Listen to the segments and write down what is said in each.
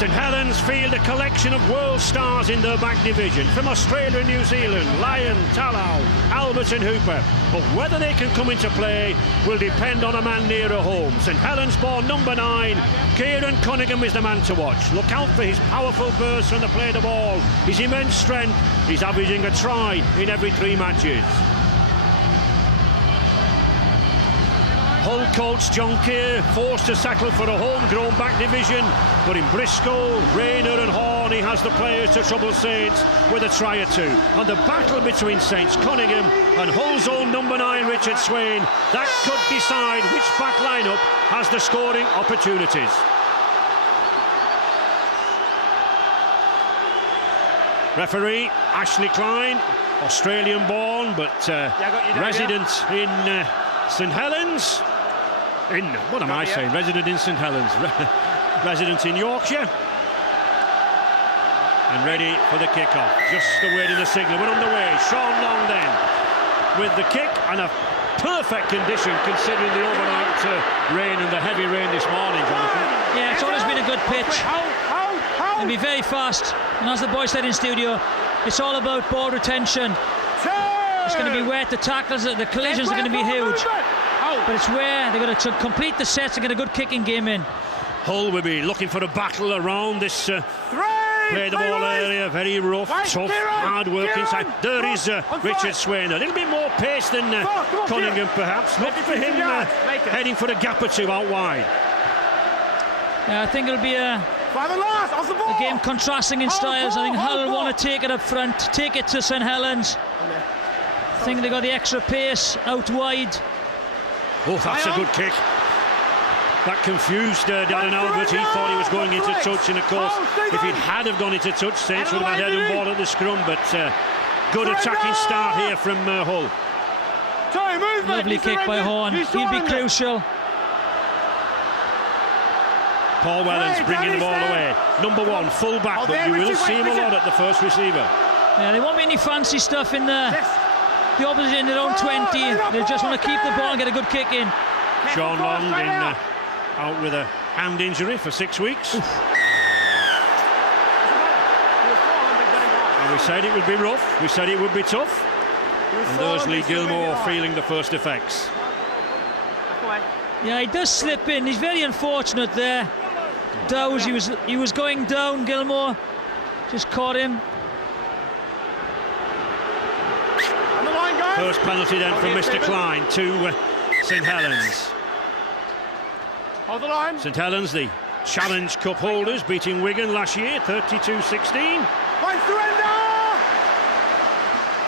St Helens field a collection of world stars in their back division, from Australia and New Zealand, Lyon, Tallow, Albert and Hooper. But whether they can come into play will depend on a man nearer home. St Helens born number 9, Kieran Cunningham is the man to watch. Look out for his powerful bursts when they play the ball, his immense strength. He's averaging a try in every 3 matches. Hull coach John Keir forced to settle for a homegrown back division, but in Briscoe, Rayner and Horn he has the players to trouble Saints with a try or 2. And the battle between Saints Cunningham and Hull's own number 9 Richard Swain, that could decide which back lineup has the scoring opportunities. Referee Ashley Klein, Australian born but resident in St Helens. What am I saying? Resident in St Helens. Resident in Yorkshire. And ready for the kick-off. Just awaiting the signal. We're on the way. Sean Long then with the kick, and a perfect condition considering the overnight rain and the heavy rain this morning, Jonathan. Yeah, it's always been a good pitch. It'll be very fast. And as the boy said in studio, it's all about ball retention. It's going to be wet. The tackles, the collisions are going to be huge. But it's where they're going to complete the sets and get a good kicking game in. Hull will be looking for a battle around this play the ball area. Very rough, tough, hard work inside. There is Richard Swain. A little bit more pace than Cunningham perhaps. Look for him heading for a gap or 2 out wide. Yeah, I think it'll be a game contrasting in styles. I think Hull want to take it up front, take it to St Helens. I think they got the extra pace out wide. Oh, that's a good kick. That confused Darren Albert. He thought he was going into touch, and of course, if he had have gone into touch, Saints would have had head and ball at the scrum. But good attacking start here from Hull. Lovely kick by Horn. He'll be crucial. Paul Wellens bringing the ball away. Number 1, full back, but you will see him a lot at the first receiver. Yeah, they won't be any fancy stuff in the opposite in their own 20. They just want to keep the ball and get a good kick in. Sean Long been out with a hand injury for 6 weeks. And we said it would be rough, we said it would be tough. And there's Lee Gilmore feeling the first effects. Yeah, he does slip in. He's very unfortunate there. Dowes, he was going down. Gilmore just caught him. First penalty then from Mr. Klein to St Helens. Hold the line. St Helens, the Challenge Cup holders, beating Wigan last year, 32-16.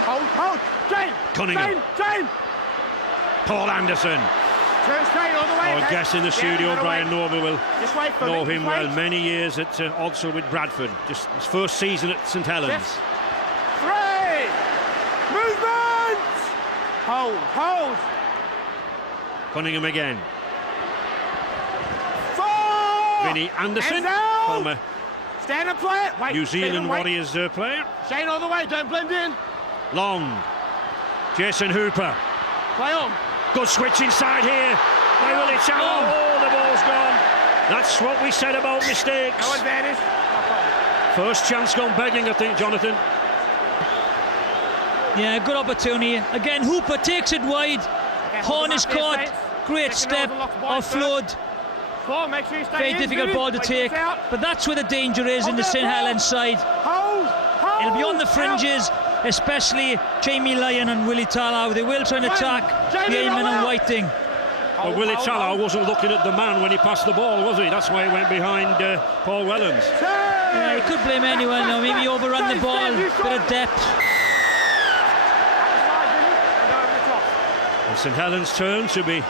Hold. Jane. Cunningham. Jane. Paul Anderson. Turn straight all the way. Our guest in the studio, Brian Noble, will know him well. Many years at Odsal with Bradford. Just his first season at St Helens. 3. Movement. Hold. Cunningham again. 4. Vinnie Anderson, former Stand and play it. Wait, New Zealand Warriors player. Shane all the way, don't blend in. Long. Jason Hooper. Play on. Good switch inside here. By Willie Tallow. Oh, the ball's gone. That's what we said about mistakes. No advantage. First chance gone begging, I think, Jonathan. Yeah, good opportunity. Again, Hooper takes it wide. Horn is caught. Great step offload. Very difficult ball to take. But that's where the danger is in the St Helens side. It'll be on the fringes, especially Jamie Lyon and Willie Tallow. They will try and attack Yeaman and Whiting. But Willie Tallow wasn't looking at the man when he passed the ball, was he? That's why he went behind Paul Wellens. Yeah, he could blame anyone, though. Maybe overrun the ball, bit of depth. And St Helens' turn to be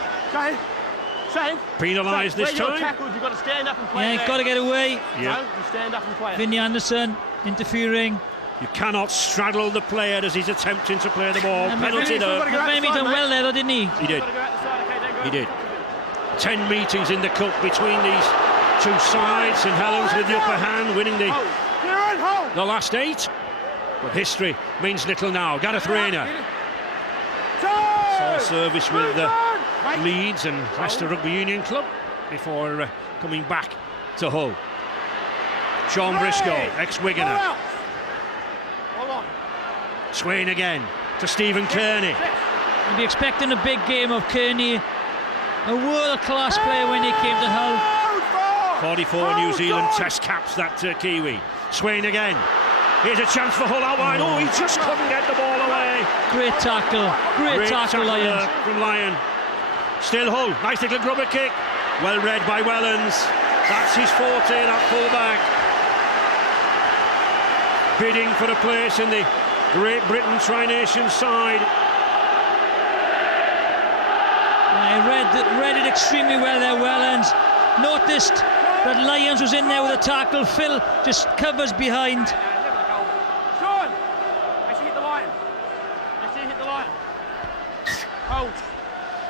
penalised this time. You've got to stand up and play. Yeah, got to get away. Yeah. You stand up and play. Vinnie Anderson interfering. You cannot straddle the player as he's attempting to play the ball. And Penalty there. Maybe done well there, though, didn't he? He did. He did. 10 meetings in the cup between these two sides. St Helens with the upper hand, winning the last 8. But history means little now. Gareth Rayner. Saw service with Leeds and Leicester Rugby Union Club before coming back to Hull. Sean Briscoe, ex-Wiganer. Hold on. Swain again to Stephen Kearney. You'd be expecting a big game of Kearney, a world-class player when he came to Hull. 44 New Zealand Test caps, that Kiwi. Swain again. Here's a chance for Hull out wide. Oh, he just couldn't get the ball away. Great tackle. Great tackle, Lions. From Lyon. Still Hull. Nice little grubber kick. Well read by Wellens. That's his forte, that fullback. Bidding for a place in the Great Britain Tri-Nations side. I read it extremely well there, Wellens. Noticed that Lyons was in there with a tackle. Phil just covers behind. Sean! I see hit the line. I see hit the line. Hold.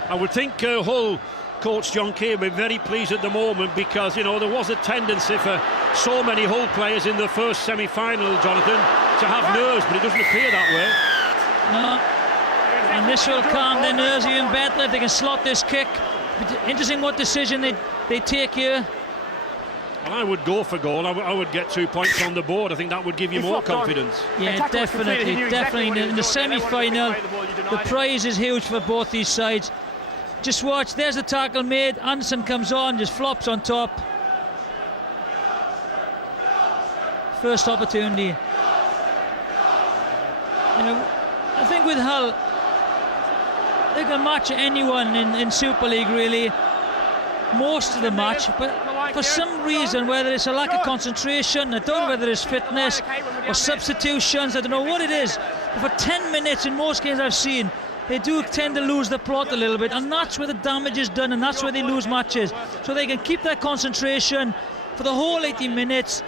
I would think Hull coach John Key will be very pleased at the moment, because, you know, there was a tendency for so many Hull players in the first semi-final, Jonathan, to have nerves, but it doesn't appear that way. No. And this will calm their nerves even better if they can slot this kick. Interesting what decision they take here. Well, I would go for goal. I would get 2 points on the board. I think that would give you more confidence. Yeah, definitely. In the semi-final, the prize is huge for both these sides. Just watch, there's the tackle made. Anderson comes on, just flops on top. First opportunity. You know, I think with Hull, they can match anyone in Super League, really, most of the match, but for some reason, whether it's a lack of concentration, I don't know whether it's fitness or substitutions, I don't know what it is, but for 10 minutes in most games I've seen, they do tend to lose the plot a little bit, and that's where the damage is done, and that's where they lose matches. So they can keep that concentration for the whole 80 minutes.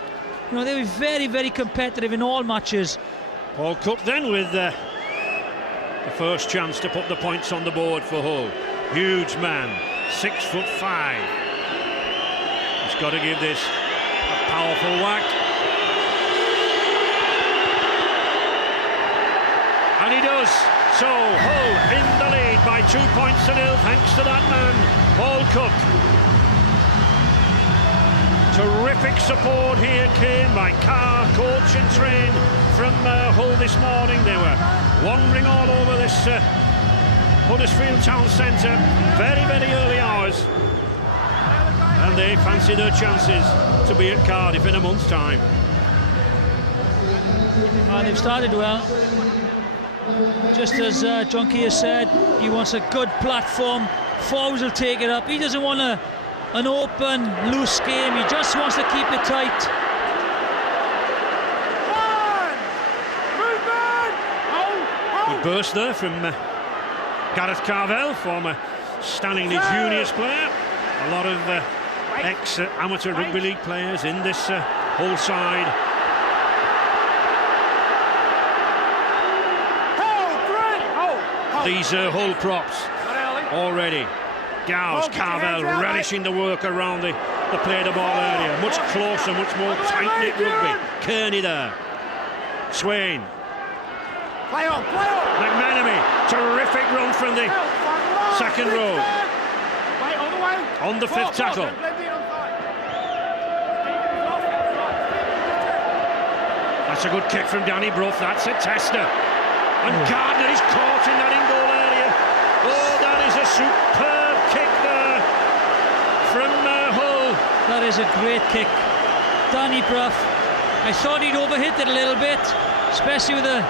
You know, they'll be very, very competitive in all matches. Paul Cook then with the first chance to put the points on the board for Hull. Huge man, 6'5". He's got to give this a powerful whack. And he does. So Hull in the lead by 2 points to 0, thanks to that man, Paul Cook. Terrific support here came by car, coach and train from Hull this morning. They were wandering all over this Huddersfield town centre, very, very early hours. And they fancy their chances to be at Cardiff in a month's time. They've started well. Just as John Key has said, he wants a good platform. Forwards will take it up. He doesn't want an open, loose game. He just wants to keep it tight. Good burst there from Gareth Carvell, former Stanley Juniors player. A lot of ex-amateur rugby league players in this Hull side. These Hull props already. Gowes, Carvell relishing the work around the play the ball area. Much closer, much more tight-knit rugby. Kearney there. Swain. Play on. McMenemy, terrific run from the second row. On the fifth tackle. That's a good kick from Danny Brough. That's a tester. And Gardner is caught in that in-goal area. Oh, that is a superb kick there from Hull. That is a great kick. Danny Brough, I thought he'd overhit it a little bit, especially with the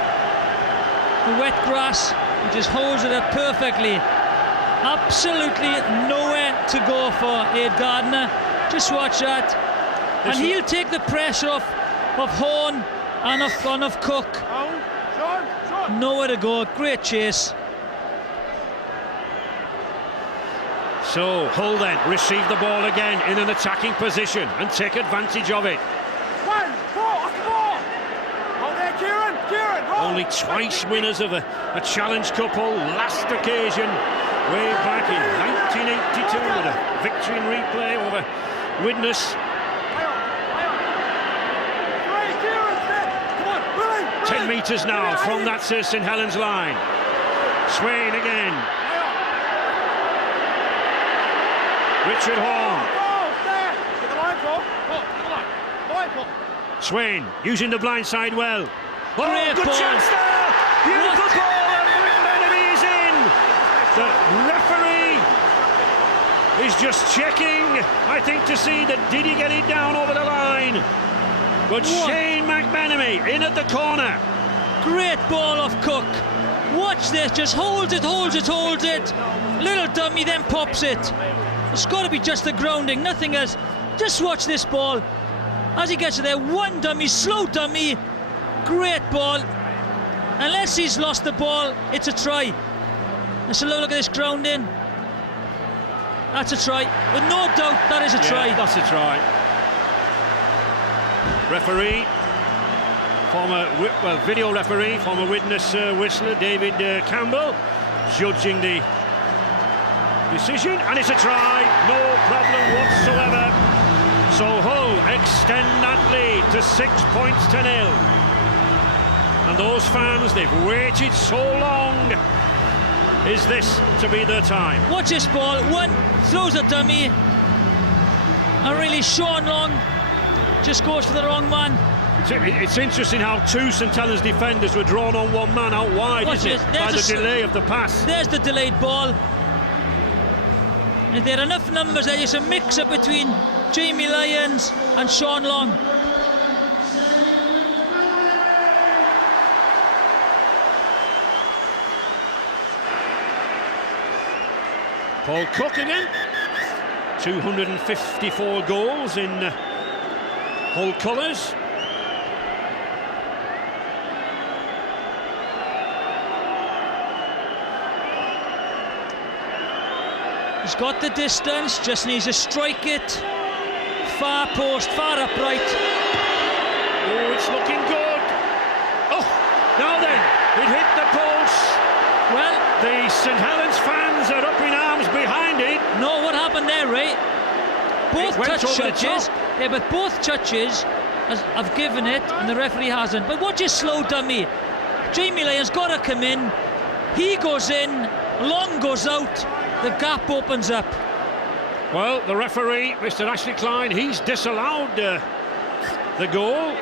wet grass. He just holds it up perfectly. Absolutely nowhere to go for Aid Gardner. Just watch that. And he'll take the pressure off of Horn and of Cook. Nowhere to go. Great chase. So Hull then receive the ball again in an attacking position and take advantage of it. Only twice winners of a Challenge Cup. Hull last occasion way back in 1982 with a victory in replay over Widnes. 10 metres now from that St Helens line. Swain again. Richard Horn. Swain using the blind side well. Oh, Great good ball. chance there! Beautiful ball, and McMenemy is in! The referee is just checking, I think, to see that did he get it down over the line. But Shane McMenemy in at the corner. Great ball of Cook. Watch this, just holds it. Little dummy, then pops it. It's got to be just the grounding, nothing else. Just watch this ball. As he gets it there, one dummy, slow dummy. Great ball. Unless he's lost the ball, it's a try. Let's have a look at this grounding. That's a try. With no doubt, that is a try. That's a try. Referee, video referee, former witness whistler David Campbell, judging the decision, and it's a try. No problem whatsoever. So Hull extend that lead to 6 points to 0. And those fans, they've waited so long. Is this to be their time? Watch this ball. One throws a dummy. And really Sean Long just goes for the wrong man. It's interesting how two St Helens defenders were drawn on one man out wide, isn't it? By the delay of the pass. There's the delayed ball. And there are enough numbers there. It's a mix-up between Jamie Lyons and Sean Long. Paul Cook again. 254 goals in Hull colours. He's got the distance, just needs to strike it. Far post, far upright. Oh, it's looking good. Oh, now then, it hit the post. Well, the St Helens fans are up in arms behind it. No, what happened there, Ray? Both touch judges, but both judges have given it, and the referee hasn't. But watch his slow dummy. Jamie Lyon's got to come in. He goes in, Long goes out. The gap opens up. Well, the referee, Mr. Ashley Klein, he's disallowed the goal.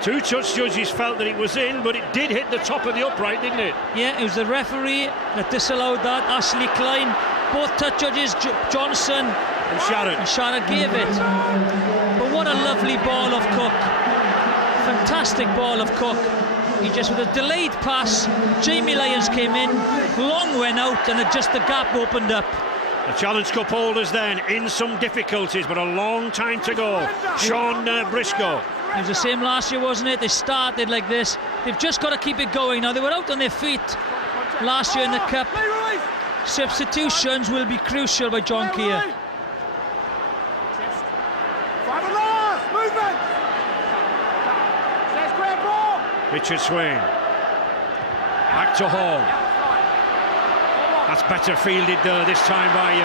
Two judges felt that it was in, but it did hit the top of the upright, didn't it? Yeah, it was the referee that disallowed that, Ashley Klein. Both touch judges, Johnson and Sharrett gave it. But what a lovely ball of Cook. Fantastic ball of Cook. He just, with a delayed pass, Jamie Lyons came in, Long went out, and just the gap opened up. The Challenge Cup holders then in some difficulties, but a long time to go. Sean Briscoe. It was the same last year, wasn't it? They started like this. They've just got to keep it going. Now, they were out on their feet last year in the Cup. Substitutions will be crucial by John Keir. Richard Swain. Back to Hall. That's better fielded this time by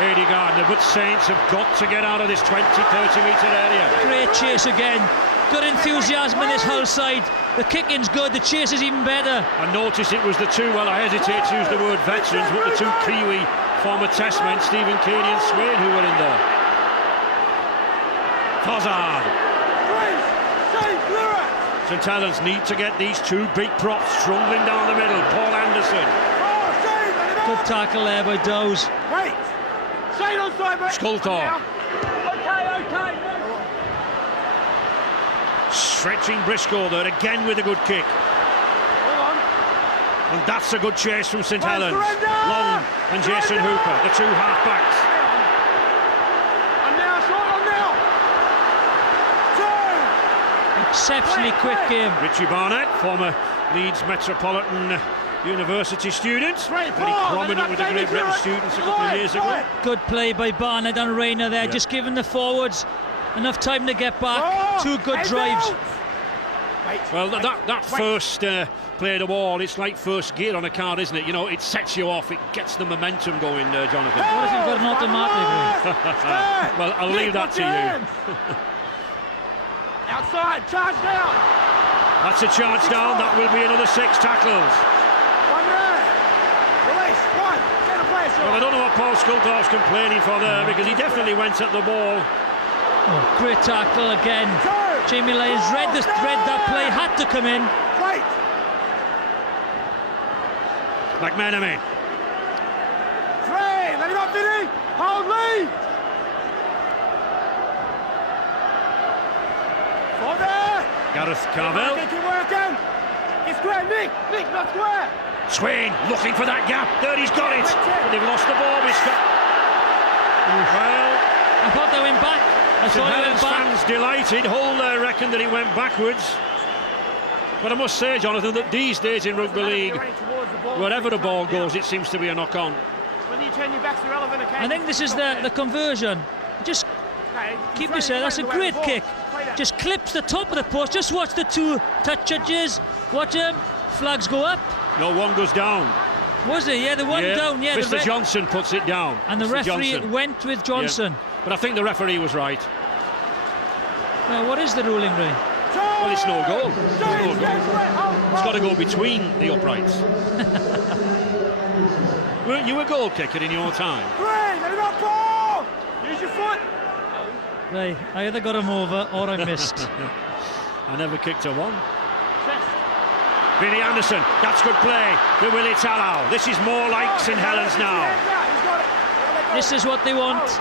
Aidy Gardner, but Saints have got to get out of this 20-30 metre area. Great chase again. Good enthusiasm in this Hull side. The kicking's good, the chase is even better. I noticed it was the two, well, I hesitate to use the word veterans, but the two Kiwi former testmen, Stephen Kearney and Swain, who were in there. Fozzard. St Helens need to get these two big props trundling down the middle. Paul Anderson. Good tackle there by Dowes. Wait! Shane on side, mate! Sculthorpe. Okay. Stretching Briscoe there again with a good kick. Hold on. And that's a good chase from St Helens. Long and Jason Hooper, the two half-backs. And now, short on now! Exceptionally quick game. Richie Barnett, former Leeds Metropolitan University student, very prominent with the Great Britain students a couple of years ago. Good play by Barnett and Rayner there, just giving the forwards enough time to get back. Two good drives. Well, that first play the ball, it's like first gear on a car, isn't it? You know, it sets you off, it gets the momentum going, Jonathan. What if you've got an automatic? Well, I'll leave that to you. Outside, charge down. That's a charge down, that will be another 6 tackles. One there. Release, one. Get a player, well, I don't know what Paul Sculthorpe's complaining for there, because he definitely went at the ball. Oh, great tackle again. Jamie Lyons read that play, had to come in. Right. McMenamin. Three. Let him up, Vinny. Hold lead. Four there. Gareth Carvel. Keep it working. It's square, Nick. Nick, not square. Swain looking for that gap. There, he's got it. But they've lost the ball. Well, I thought they went back. St Helens fans delighted. Hull reckoned that he went backwards. But I must say, Jonathan, that these days in rugby league, wherever the ball goes, it seems to be a knock-on. Whether you turn your back to relevant occasion. I think this is the conversion. Just keep this there. That's a great kick. Just clips the top of the post. Just watch the two touches. Watch them. Flags go up. No, one goes down. Was it? Yeah, the one down. Yeah, Mr. Johnson puts it down. And the referee went with Johnson. Yeah. But I think the referee was right. Now, what is the ruling, Ray? Well, it's no goal. It's no goal. It's got to go between the uprights. Weren't you a goal kicker in your time? Let him up, Paul. Use your foot. Right, I either got him over or I missed. I never kicked a one. Vinnie Anderson, that's good play. To Willie Tallow. This is more like St Helens now. This is what they want.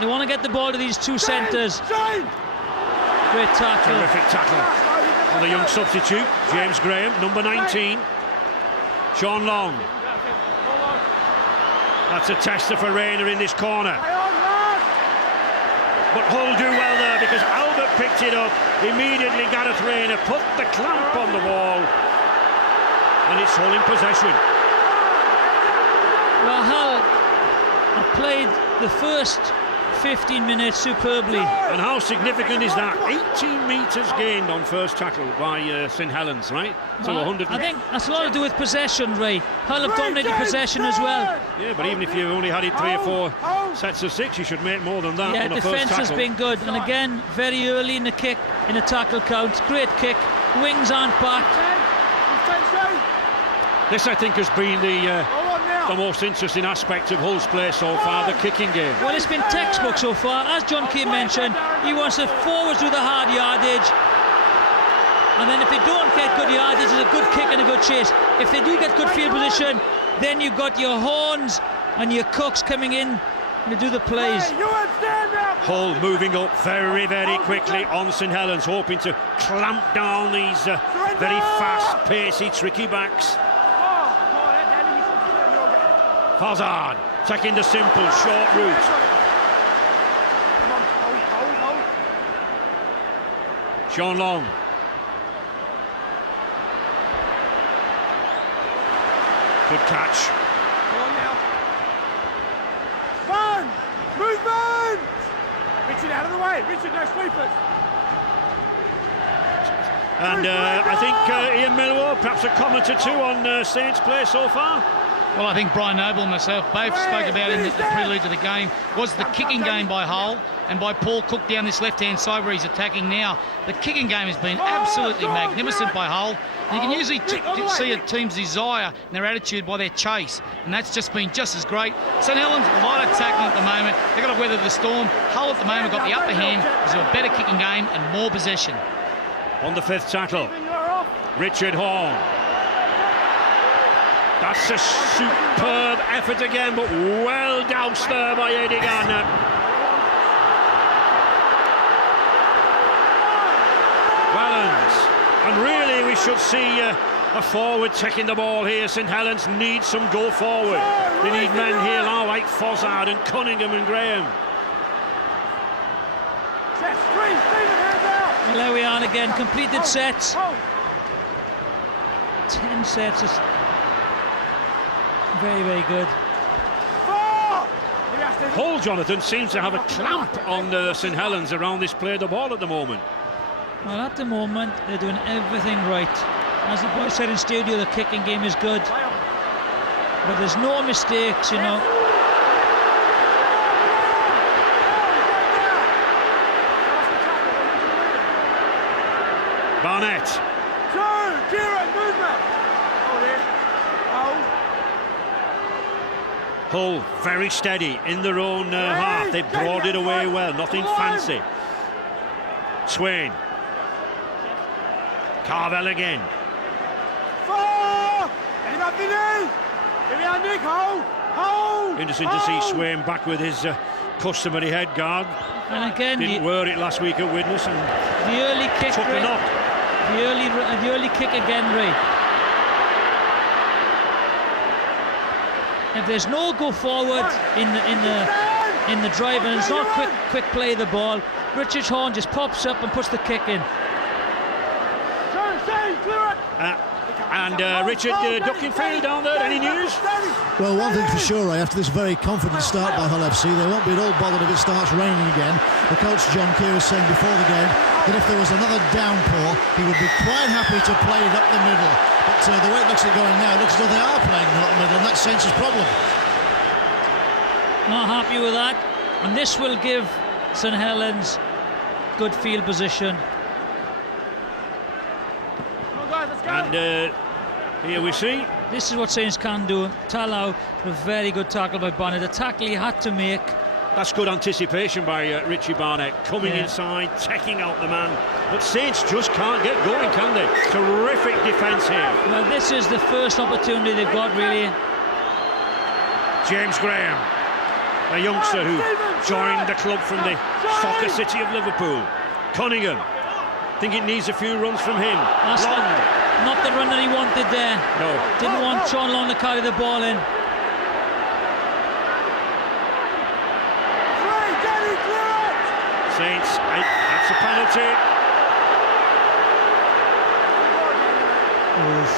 They want to get the ball to these two centres. Great tackle. Terrific tackle on the young substitute, James Graham, number 19. Sean Long. That's a tester for Rayner in this corner. But Hull do well there because Albert picked it up. Immediately Gareth Rayner put the clamp on the wall. And it's Hull in possession. Well, Hull have played the first 15 minutes superbly. And how significant is that? 18 metres gained on first tackle by St Helens, right? So 100. I think that's a lot to do with possession, Ray. Hull have dominated possession as well. Yeah, but even if you only had it 3 or 4 sets of 6, you should make more than that. Yeah, on the defence first tackle. has been good. And again, very early in the kick, in the tackle count. Great kick. Wings aren't back. This, I think, has been the most interesting aspect of Hull's play so far, the kicking game. Well, it's been textbook so far. As John Key mentioned, he wants the forwards do the hard yardage. And then if they don't get good yardage, it's a good kick and a good chase. If they do get good field position, then you've got your Horns and your Cooks coming in to do the plays. Hull moving up very, very quickly on St Helens, hoping to clamp down these very fast, pacey, tricky backs. Hazard taking the simple, short route. Sean Long. Good catch. Run! Movement! Richard out of the way. Richard, no sleepers. And I think Ian Millwall, perhaps a comment or two on Saints' play so far. Well, I think Brian Noble and myself both spoke about in the prelude to the game was the kicking game by Hull and by Paul Cook down this left-hand side where he's attacking now. The kicking game has been absolutely magnificent by Hull. You can usually see a team's desire and their attitude by their chase, and that's just been just as great. St Helens, a lot of tackling at the moment. They've got to weather the storm. Hull at the moment got the upper hand because of a better kicking game and more possession. On the 5th tackle, Richard Horn. That's a superb effort again, but well doused there by Eddie Gardner. Helens. And really we should see a forward taking the ball here. St Helens need some go forward. They need men here now like Fozzard and Cunningham and Graham. Well, there we are again, completed sets. 10 sets is very, very good. Hull, Jonathan, seems to have a clamp on St Helens around this play of the ball at the moment. Well, at the moment, they're doing everything right. As the boys said in studio, the kicking game is good. But there's no mistakes, you know. Barnett. Hull very steady in their own half. They brought it away well, nothing fancy. Swain. Carvel again. Interesting to see Swain back with his customary head guard. And again, didn't wear it last week at Widnes and the early kick. Took the knock. The early kick again, Ray. If there's no go forward in the drive and it's not quick play of the ball, Richard Horne just pops up and puts the kick in. Richard Duckingfield down there, any news? Well, one thing's for sure, Ray, after this very confident start by Hull FC, they won't be at all bothered if it starts raining again. The coach, John Keir, was saying before the game that if there was another downpour, he would be quite happy to play it up the middle. But the way it looks like going now, it looks as though they are playing it up the middle, and that's Saints' problem. Not happy with that. And this will give St Helens good field position. And here we see. This is what Saints can do. Talau, a very good tackle by Barnett. The tackle he had to make. That's good anticipation by Richie Barnett, coming inside, taking out the man. But Saints just can't get going, can they? Terrific defence here. Well, this is the first opportunity they've got, really. James Graham, a youngster who joined the club from the soccer city of Liverpool. Cunningham, think it needs a few runs from him. Not the run that he wanted there. No. Didn't want Sean Long to carry the ball in. Saints, that's a penalty. Oof.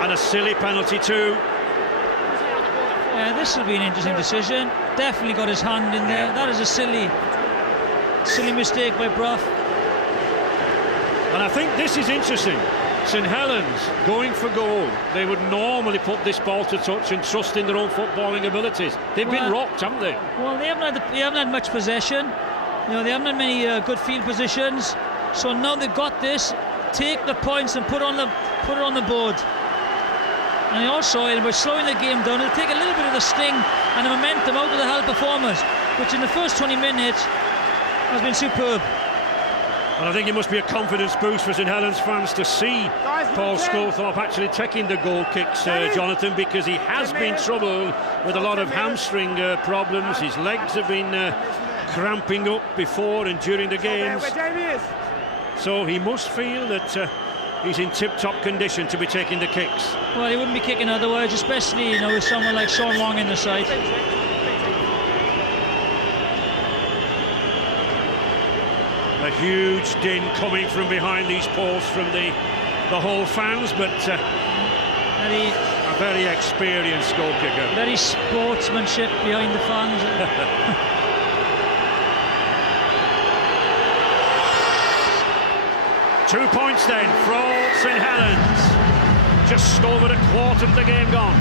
And a silly penalty too. Yeah, this will be an interesting decision. Definitely got his hand in there. That is a silly mistake by Brough. And I think this is interesting. St Helens going for goal. They would normally put this ball to touch and trust in their own footballing abilities. They've been rocked, haven't they? Well, they haven't had much possession. You know, they haven't had many good field positions. So now they've got this. Take the points and put it on the board. And also, by slowing the game down, it'll take a little bit of the sting and the momentum out of the Hull performers, which in the first 20 minutes has been superb. And I think it must be a confidence boost for St Helens fans to see Paul Sculthorpe actually taking the goal kicks, Jonathan, because he has been troubled with a lot of hamstring problems. His legs have been cramping up before and during the games. So he must feel that he's in tip-top condition to be taking the kicks. Well, he wouldn't be kicking otherwise, especially with someone like Sean Long in the side. A huge din coming from behind these posts from the Hull fans, but a very experienced goal kicker. Very sportsmanship behind the fans. 2 points then for St Helens. Just over a quarter of the game gone.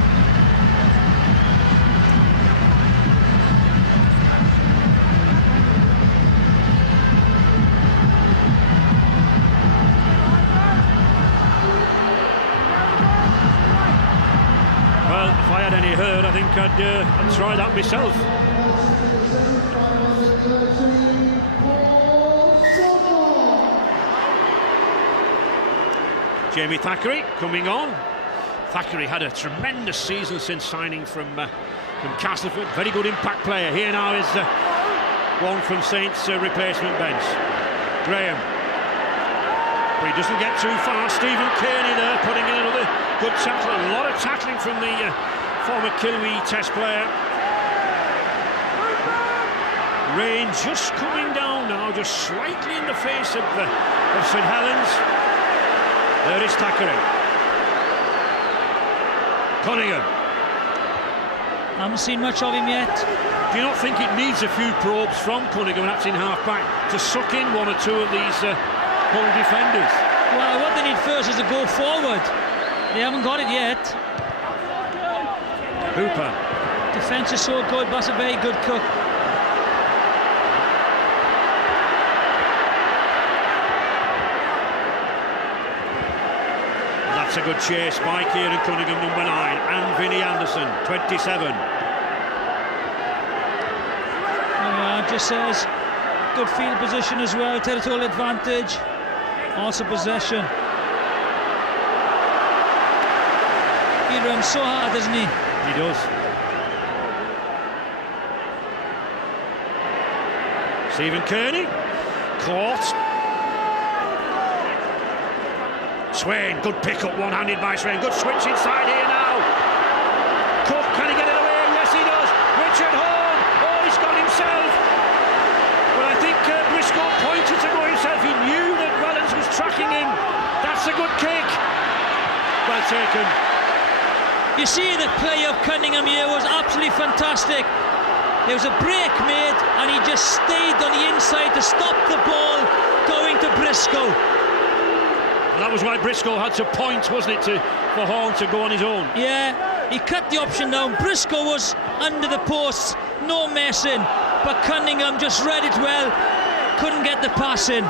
Well, if I had any herd, I think I'd try that myself. Jamie Thackeray coming on. Thackeray had a tremendous season since signing from Castleford. Very good impact player. Here now is one from Saints' replacement bench. Graham. But he doesn't get too far. Stephen Kearney there putting in another good tackle. A lot of tackling from the former Kilwee Test player. Rain just coming down now, just slightly in the face of St Helens. There is Thackeray. Cunningham. I haven't seen much of him yet. Do you not think it needs a few probes from Cunningham, that's in half-back, to suck in one or two of these Hull defenders? Well, what they need first is to go forward. They haven't got it yet. Hooper. Defence is so good, that's a very good cook. That's a good chase by Kieran Cunningham, number 9, and Vinnie Anderson, 27. Just says good field position as well, territorial advantage, also possession. He runs so hard, doesn't he? He does. Stephen Kearney. Caught. Swain, good pick-up, one-handed by Swain. Good switch inside here now. Cook, can he get it away? Yes, he does. Richard Horn. Oh, he's got himself. Well, I think Briscoe pointed to go himself. He knew that Wellens was tracking him. That's a good kick. Well taken. You see, the play of Cunningham here was absolutely fantastic. There was a break made and he just stayed on the inside to stop the ball going to Briscoe. And that was why Briscoe had to point, wasn't it, for Horn to go on his own. Yeah, he cut the option down. Briscoe was under the posts, no messing, but Cunningham just read it well, couldn't get the pass in.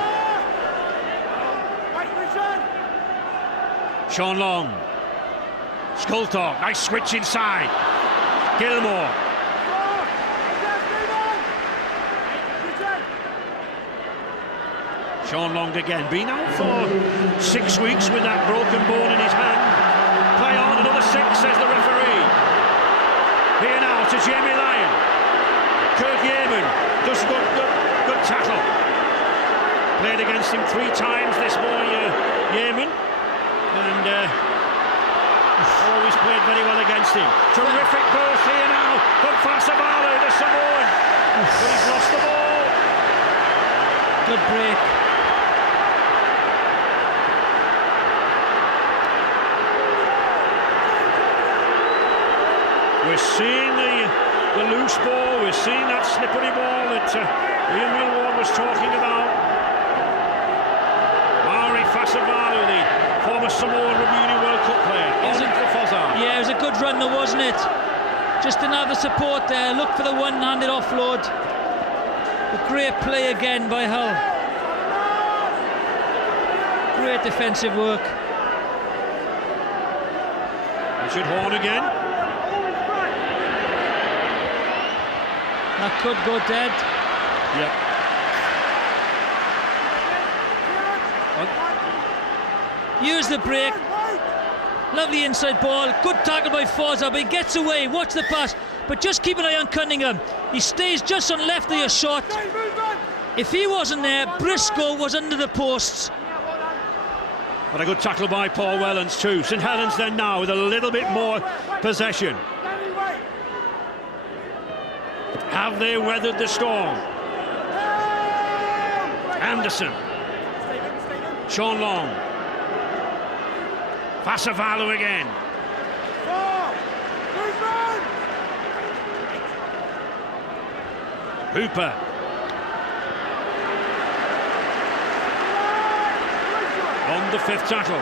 Sean Long. Skultorp, nice switch inside. Gilmore. Sean Long again, been out for 6 weeks with that broken bone in his hand. Play on, another 6, says the referee. Here now to Jamie Lyon. Kirk Yeaman does good tackle. Played against him 3 times, this boy Yeaman, and always played very well against him. Terrific burst here now from Fasavalu, the Samoan, but he's lost the ball. Good break. We're seeing the loose ball, we're seeing that slippery ball that Ian Millward was talking about. Maori Fasavalu, the former Samoan Rugby World Cup player, on for Fozard. Yeah, it was a good run though, wasn't it? Just didn't have the support there, look for the one-handed offload. A great play again by Hull. Great defensive work. Richard Horn again. That could go dead. Yep. Use the break. Lovely inside ball. Good tackle by Forza, but he gets away. Watch the pass. But just keep an eye on Cunningham. He stays just on left of your shot. If he wasn't there, Briscoe was under the posts. But a good tackle by Paul Wellens too. St Helens then now with a little bit more possession. Have they weathered the storm? Anderson. Sean Long. Fasavalu again. Hooper. On the 5th tackle.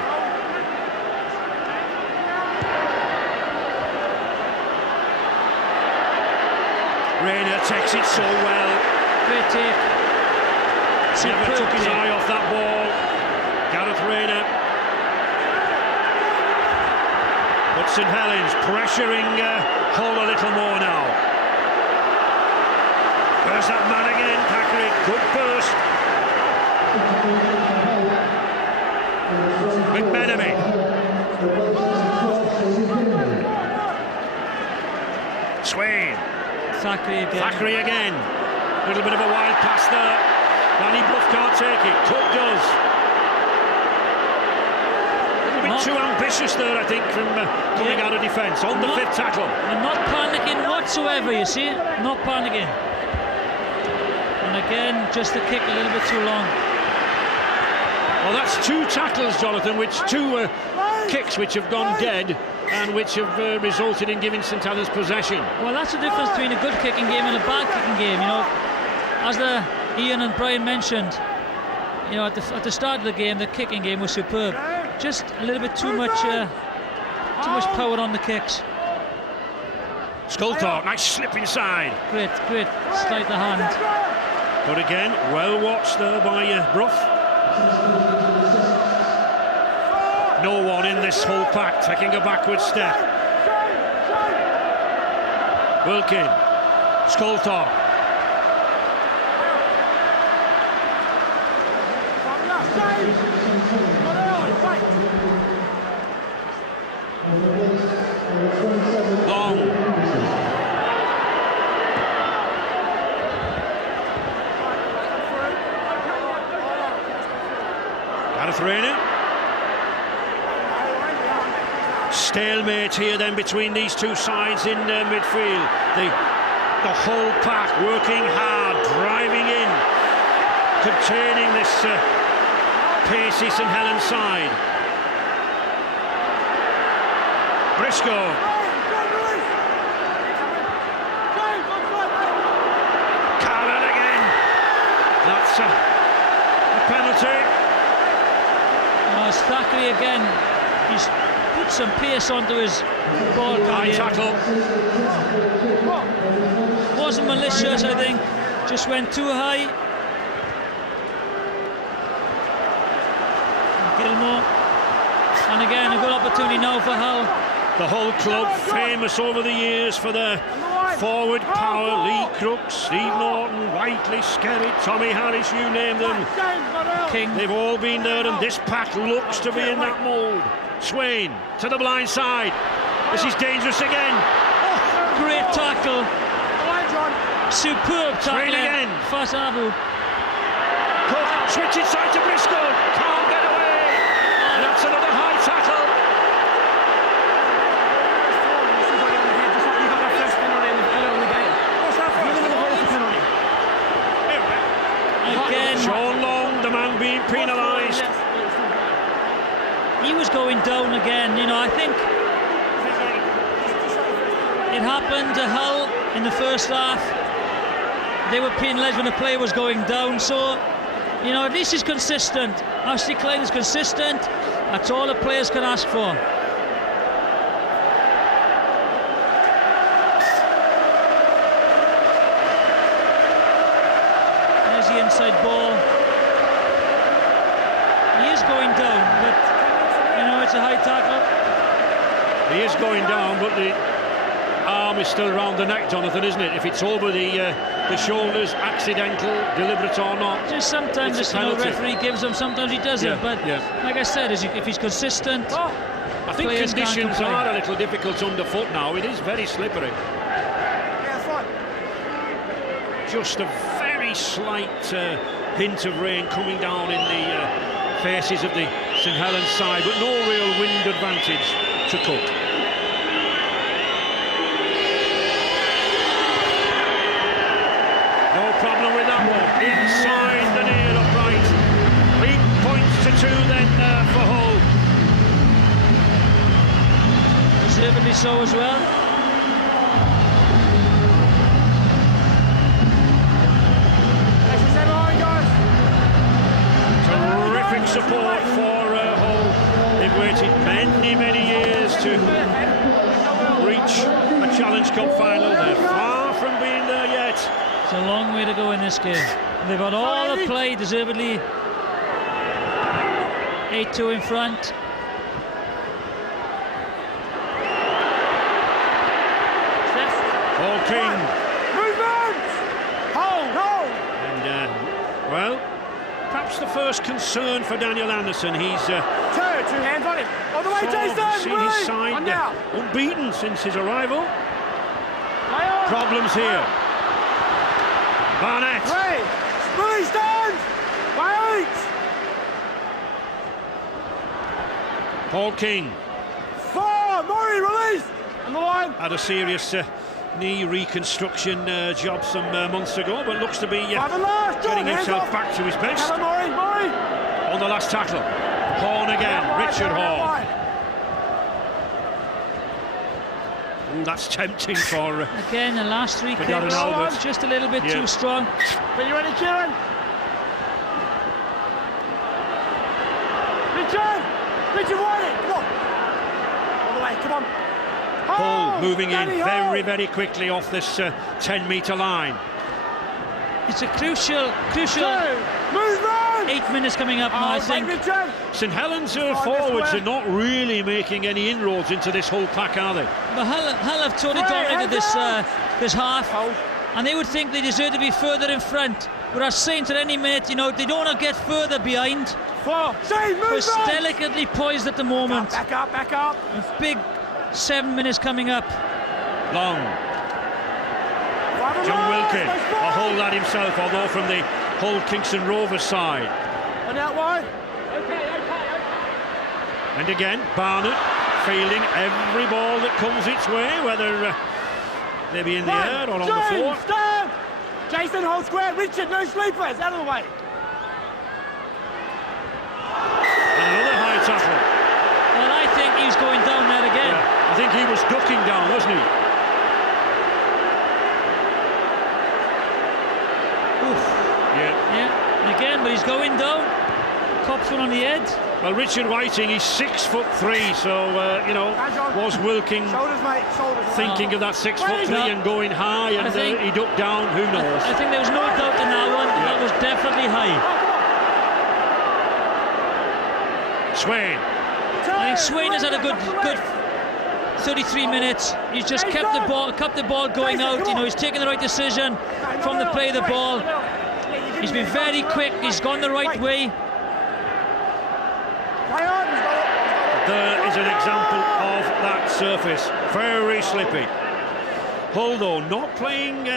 Rayner takes it so well. Great take. Never took his eye off that ball. Gareth Rayner. But St Helens pressuring Hull a little more now. There's that man again, Packard. Good burst. McMenemy. Swain. Thackeray again. A little bit of a wild pass there. Danny Bluff can't take it. Cook does. A little bit too ambitious there, I think, from coming out of defence. On the 5th tackle. And not panicking whatsoever, you see? Not panicking. And again, just the kick a little bit too long. Well, that's 2 tackles, Jonathan, which 2 kicks which have gone dead and which have resulted in giving St Helens possession. Well, that's the difference between a good kicking game and a bad kicking game. You know, as Ian and Brian mentioned, you know, at the start of the game, the kicking game was superb. Just a little bit too much power on the kicks. Skultorp, nice slip inside. Great, sleight the hand. But again, well watched there by Brough. No one in this whole pack taking a backward step. Wilkin, Skultorp. Long. Gareth Rayner. Stalemate here then between these two sides in midfield. The whole pack working hard, driving in, containing this pacey St Helens side. Briscoe. Callan again. That's a penalty. Thackeray again. He's put some pace onto his ball. High tackle. Wasn't malicious, I think. Just went too high. Gilmore. And again, a good opportunity now for Hull. The Hull club, famous over the years for their forward power. Lee Crooks, Steve Norton, Whiteley, Skerritt, Tommy Harris, you name them. King. They've all been there, and this pack looks to be in that mould. Swain to the blind side. This is dangerous again. Oh, great tackle. Superb tackle. Swain again. Fasavu. Cook, switch inside to Briscoe. Can't get away. And that's another high tackle. Again. Sean Long, the man being penalised. He was going down again, you know. I think it happened to Hull in the first half. They were penalised when the player was going down, so you know, at least he's consistent. Ashley Klein is consistent. That's all the players can ask for. There's the inside ball. He is going down, but you know, it's a high tackle. He is going down, but the arm is still around the neck, Jonathan, isn't it? If it's over the shoulders, accidental, deliberate or not. Just sometimes the referee gives him, sometimes he doesn't. Yeah, but like I said, if he's consistent, I think conditions are a little difficult underfoot now. It is very slippery. Just a very slight hint of rain coming down in the faces of the St Helens side, but no real wind advantage to Cook. No problem with that one. Inside the near upright. 3 points to 2 then for Hull. Deservedly so as well. Terrific support for Hull. They've waited many years to reach a Challenge Cup final. They're far from being there yet. It's a long way to go in this game. They've got all the play, deservedly 8-2 in front. Paul King. Movement! Hold! And, well, perhaps the first concern for Daniel Anderson. He's Two hands on him. All the way, Jason! seen his side unbeaten since his arrival. Lay on. Problems here. Barnett. Willie stands! Wait! Paul King. 4! Murray, release! On the line. Had a serious knee reconstruction job some months ago, but looks to be getting himself back to his best. Murray! On the last tackle. Horn again, Richard Horn. That's tempting for again, the last three kicks just a little bit too strong. Are you ready, Kieran? Richard, White, come on! All the way, come on. Hull moving in very quickly off this 10-metre line. It's a crucial movement! 8 minutes coming up now, I think. St Helens forwards are not really making any inroads into this whole pack, are they? But Hull have totally dominated this half, and they would think they deserve to be further in front. Whereas Saints at any minute, you know, they don't want to get further behind. Saints, move! It's delicately poised at the moment. Back up. A big 7 minutes coming up. Long. John Wilkin, a Hull lad himself, although from the Hull Kingston Rovers side. And out wide. And again, Barnett fielding every ball that comes its way, whether they be in the air or on the floor. Stand! Jason, hold square. Richard, no sleepers. Out of the way. And another high tackle. Well, I think he's going down there again. Yeah, I think he was ducking down, wasn't he? Oof. Yeah, and again, but he's going down. Cops one on the head. Well, Richard Whiting, he's 6'3", so you know, was Wilking Shoulders, mate. Shoulders. thinking of that 6'3" and going high, and he ducked down? Who knows? I think there was no doubt in that one. Yeah. That was definitely high. Swain. I think Swain has had a good 33 minutes. He's just kept the ball going out. You know, he's taken the right decision from the play of the ball. He's been very quick. He's gone the right way. There is an example of that surface. Very slippy. Hull, though, not playing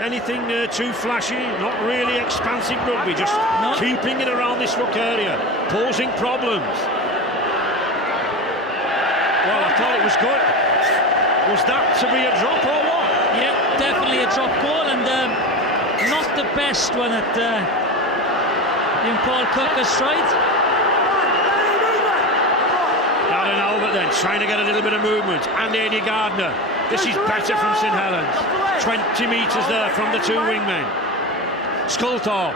anything too flashy, not really expansive rugby, just keeping it around this ruck area, posing problems. Well, I thought it was good. Was that to be a drop or what? Yeah, definitely a drop goal, and not the best one that Paul Cook has tried. Aaron Albert then trying to get a little bit of movement, and Andy Gardner. This is better from St Helens. 20 metres there from the two wingmen. Sculthorpe.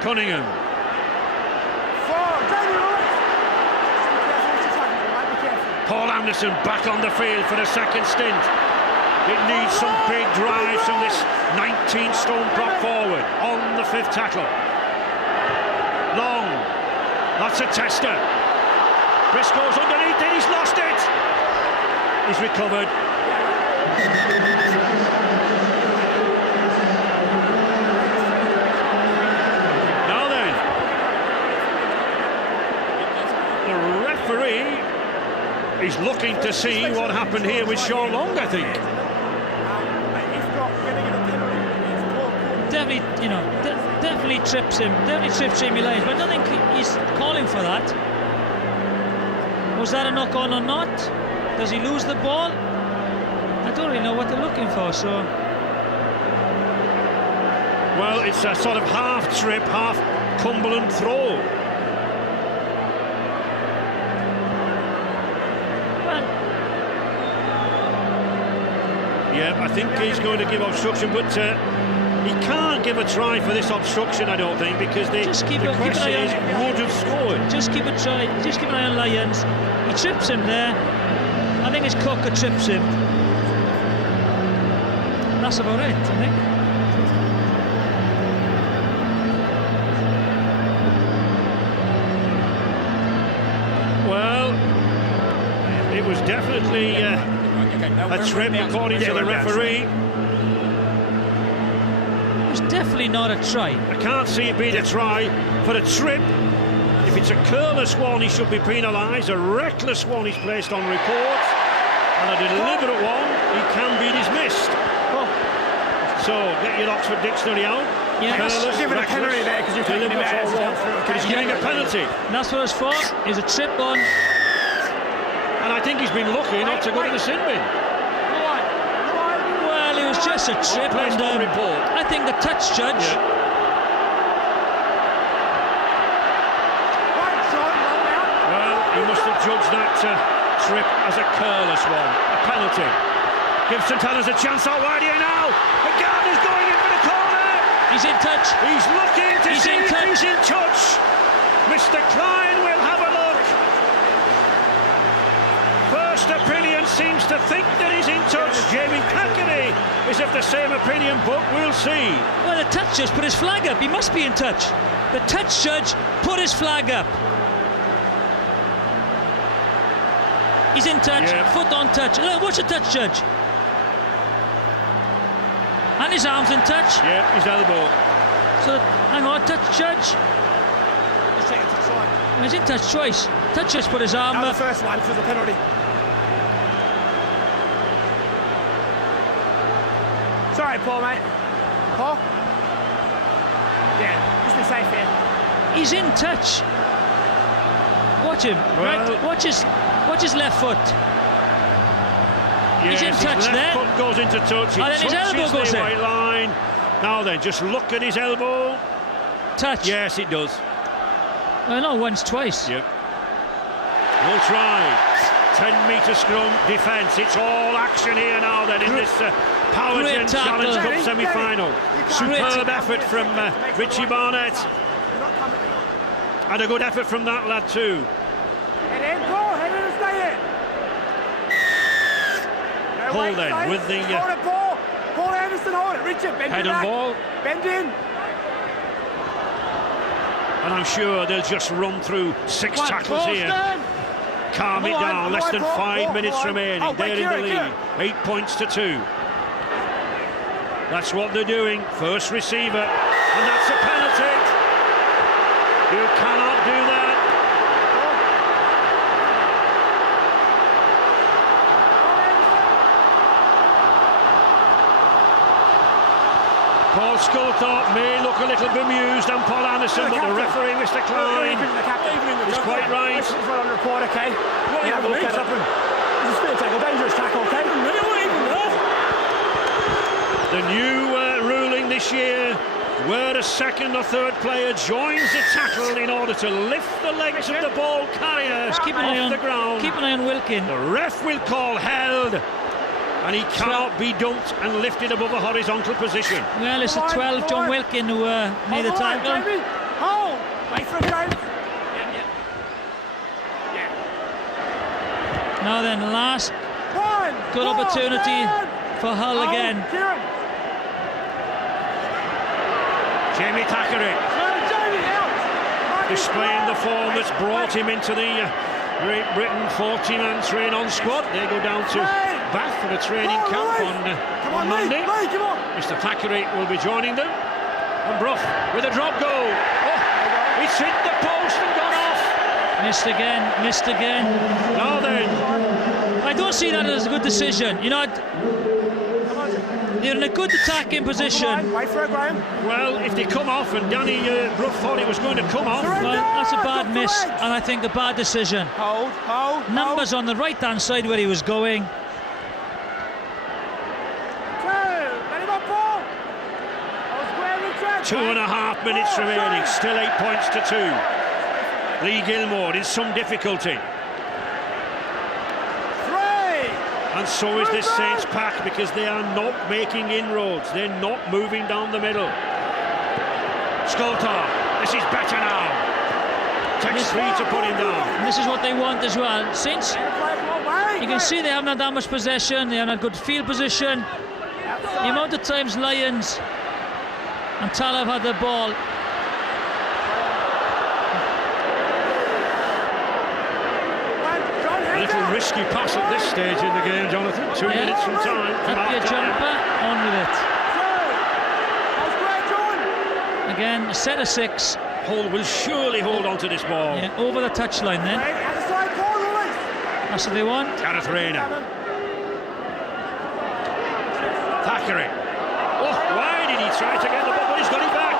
Cunningham. Paul Anderson back on the field for the second stint. It needs some big drives from this 19-stone prop forward on the fifth tackle. Long. That's a tester. Briscoe's underneath it. He's lost it. He's recovered. Now then, the referee is looking to see what happened here with Sean Long, I think. Definitely, you know, definitely trips him. Definitely trips Jamie Lyons, but I don't think he's calling for that. Was that a knock on or not? Does he lose the ball? I don't really know what they're looking for, so... Well, it's a sort of half trip, half Cumberland throw. Well, yeah, I think he's going to give obstruction, but he can't give a try for this obstruction, I don't think, because the question is, would have scored. Just keep an eye on Lyons. He trips him there. I think it's Cook that trips him. That's about it, I think. Well, it was definitely a trip, according to the referee. It was definitely not a try. I can't see it being a try for a trip. If it's a careless one, he should be penalised. A reckless one, he's placed on report. And a deliberate one, he can be dismissed. So, get your Oxford Dictionary out. Yeah, careless, give it a penalty there because you're taking him out. But he's giving a penalty. And that's what it's for. Is a trip on. And I think he's been lucky not to go to the sin bin. Well, it was just a trip. Placed on report. I think the touch judge. Yeah. Well, he must have judged that trip as a careless one. A penalty. Gives St Helens a chance out wide here now. And Gardner's going in for the corner. He's in touch. He's looking to see if he's in touch. Mr. Klein will have a look. First opinion seems to think that he's in touch. Jamie Cackney is of the same opinion, but we'll see. Well, the touch judge put his flag up. He must be in touch. The touch judge put his flag up. He's in touch, foot on touch. Look, watch the touch judge. And his arm's in touch. Yeah, his elbow. So, hang on, touch judge. taking touch line. He's in touch twice. Touch just put his arm That up. was the first one, which was a penalty. Sorry, Paul, mate. Paul? Yeah, just be safe here. He's in touch. Watch him. Well, right? Watch his left foot. Yes, He's in touch his left there. foot goes into touch. He And then his elbow touches goes the in. white line. Now then, just look at his elbow. Touch. Yes, it does. Well, no, once, twice. Yep. We'll try. 10-metre scrum defence. It's all action here now then in this Power Great Gen tackle. Challenge Cup Danny, semi-final. Great. Superb effort from Richie Barnett. You're not coming. And a good effort from that lad too. Head in, Paul. Head in and stay in. No, Hold wait, then stay. with the, Hold it, Paul. Paul Anderson, hold it. Richard, bend Head it and back. ball. Bend in. And I'm sure they'll just run through 6 Come on, tackles Paul, here. stand. Calm it Come on, down. come Less on, than Paul, 5 Paul, minutes come on. remaining. Oh, They're wait, in the Kieran, lead. 8 points to 2. That's what they're doing. First receiver. And that's a penalty. You cannot do that. Paul Sculthorpe may look a little bemused and Paul Anderson, but the referee, Mr. Klein, is quite right. This is what on report, okay? What have a look at it. It's a spear tackle, dangerous tackle, okay? The new ruling this year, where a second or third player joins the tackle in order to lift the legs of the ball carrier Keep an eye off on the ground. Keep an eye on Wilkin. The ref will call held, and he cannot be dumped and lifted above a horizontal position. Well, it's a 12, John Wilkin, who made the tackle. Hold! Wait for a break. Now then, last One! good Four, opportunity stand. for Hull Hold, again. Kieran. Jamie Thackeray Jamie, out! displaying the form that's brought him into the Great Britain 40-man train-on squad. They go down to Bath for a training camp on Monday. Come on! Mr. Thackeray will be joining them. And Brough with a drop goal. Oh, it's hit the post and gone off. Missed again. Now then, I don't see that as a good decision. You know, they're in a good attacking position. Wait for it, Graham. well, if they come off, and Danny Brough thought it was going to come off. Well, that's a bad miss, and I think a bad decision. Hold. Numbers on the right-hand side where he was going. Let him up, Paul. 2.5 minutes remaining. Still 8 points to 2. Lee Gilmore in some difficulty. 3. And so is this Saints pack, because they are not making inroads. They're not moving down the middle. Sculthorpe, this is better now. Takes 3 to put him down. And this is what they want as well. Since you can see they haven't had that much possession, they haven't had good field position. The amount of times Lions and Tal have had the ball. A little risky pass at this stage in the game, Jonathan. 2 minutes from time. That'd be a jumper, on with it. Again, a set of 6. Hull will surely hold on to this ball. Yeah, over the touchline then. That's what they want. Gareth Rayner. Thackeray. Oh, why did he try to get the ball? But he's got it back.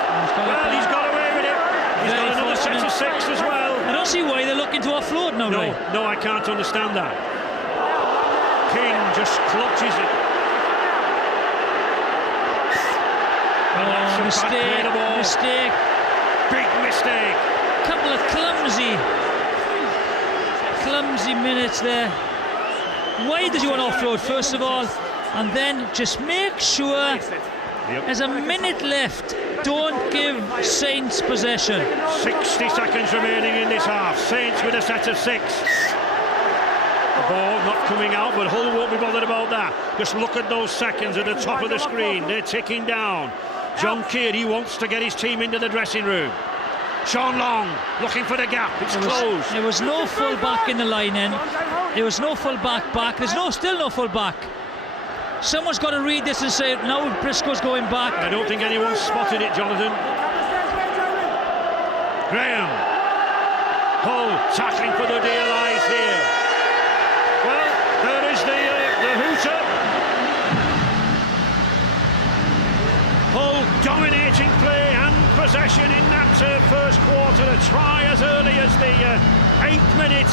He's got away with it. He's got another set of 6 as well. I don't see why they're looking to offload now, Ray. No, I can't understand that. King just clutches it. And that's a bad play the ball. Mistake. Big mistake. Couple of clumsy minutes there. Why does he want to offload first of all, and then just make sure there's a minute left. Don't give Saints possession. 60 seconds remaining in this half. Saints with a set of 6. The ball not coming out, but Hull won't be bothered about that. Just look at those seconds at the top of the screen. They're ticking down. John Keir, he wants to get his team into the dressing room. Sean Long looking for the gap. It's closed. There was no full back in the line in. There was no full back. There's still no full back. Someone's got to read this and say, no, Briscoe's going back. I don't think anyone spotted it, Jonathan. Graham. Hull tackling for the dear life here. Well, there is the hooter. Hull dominating play and possession in that first quarter. A try as early as the 8th minute,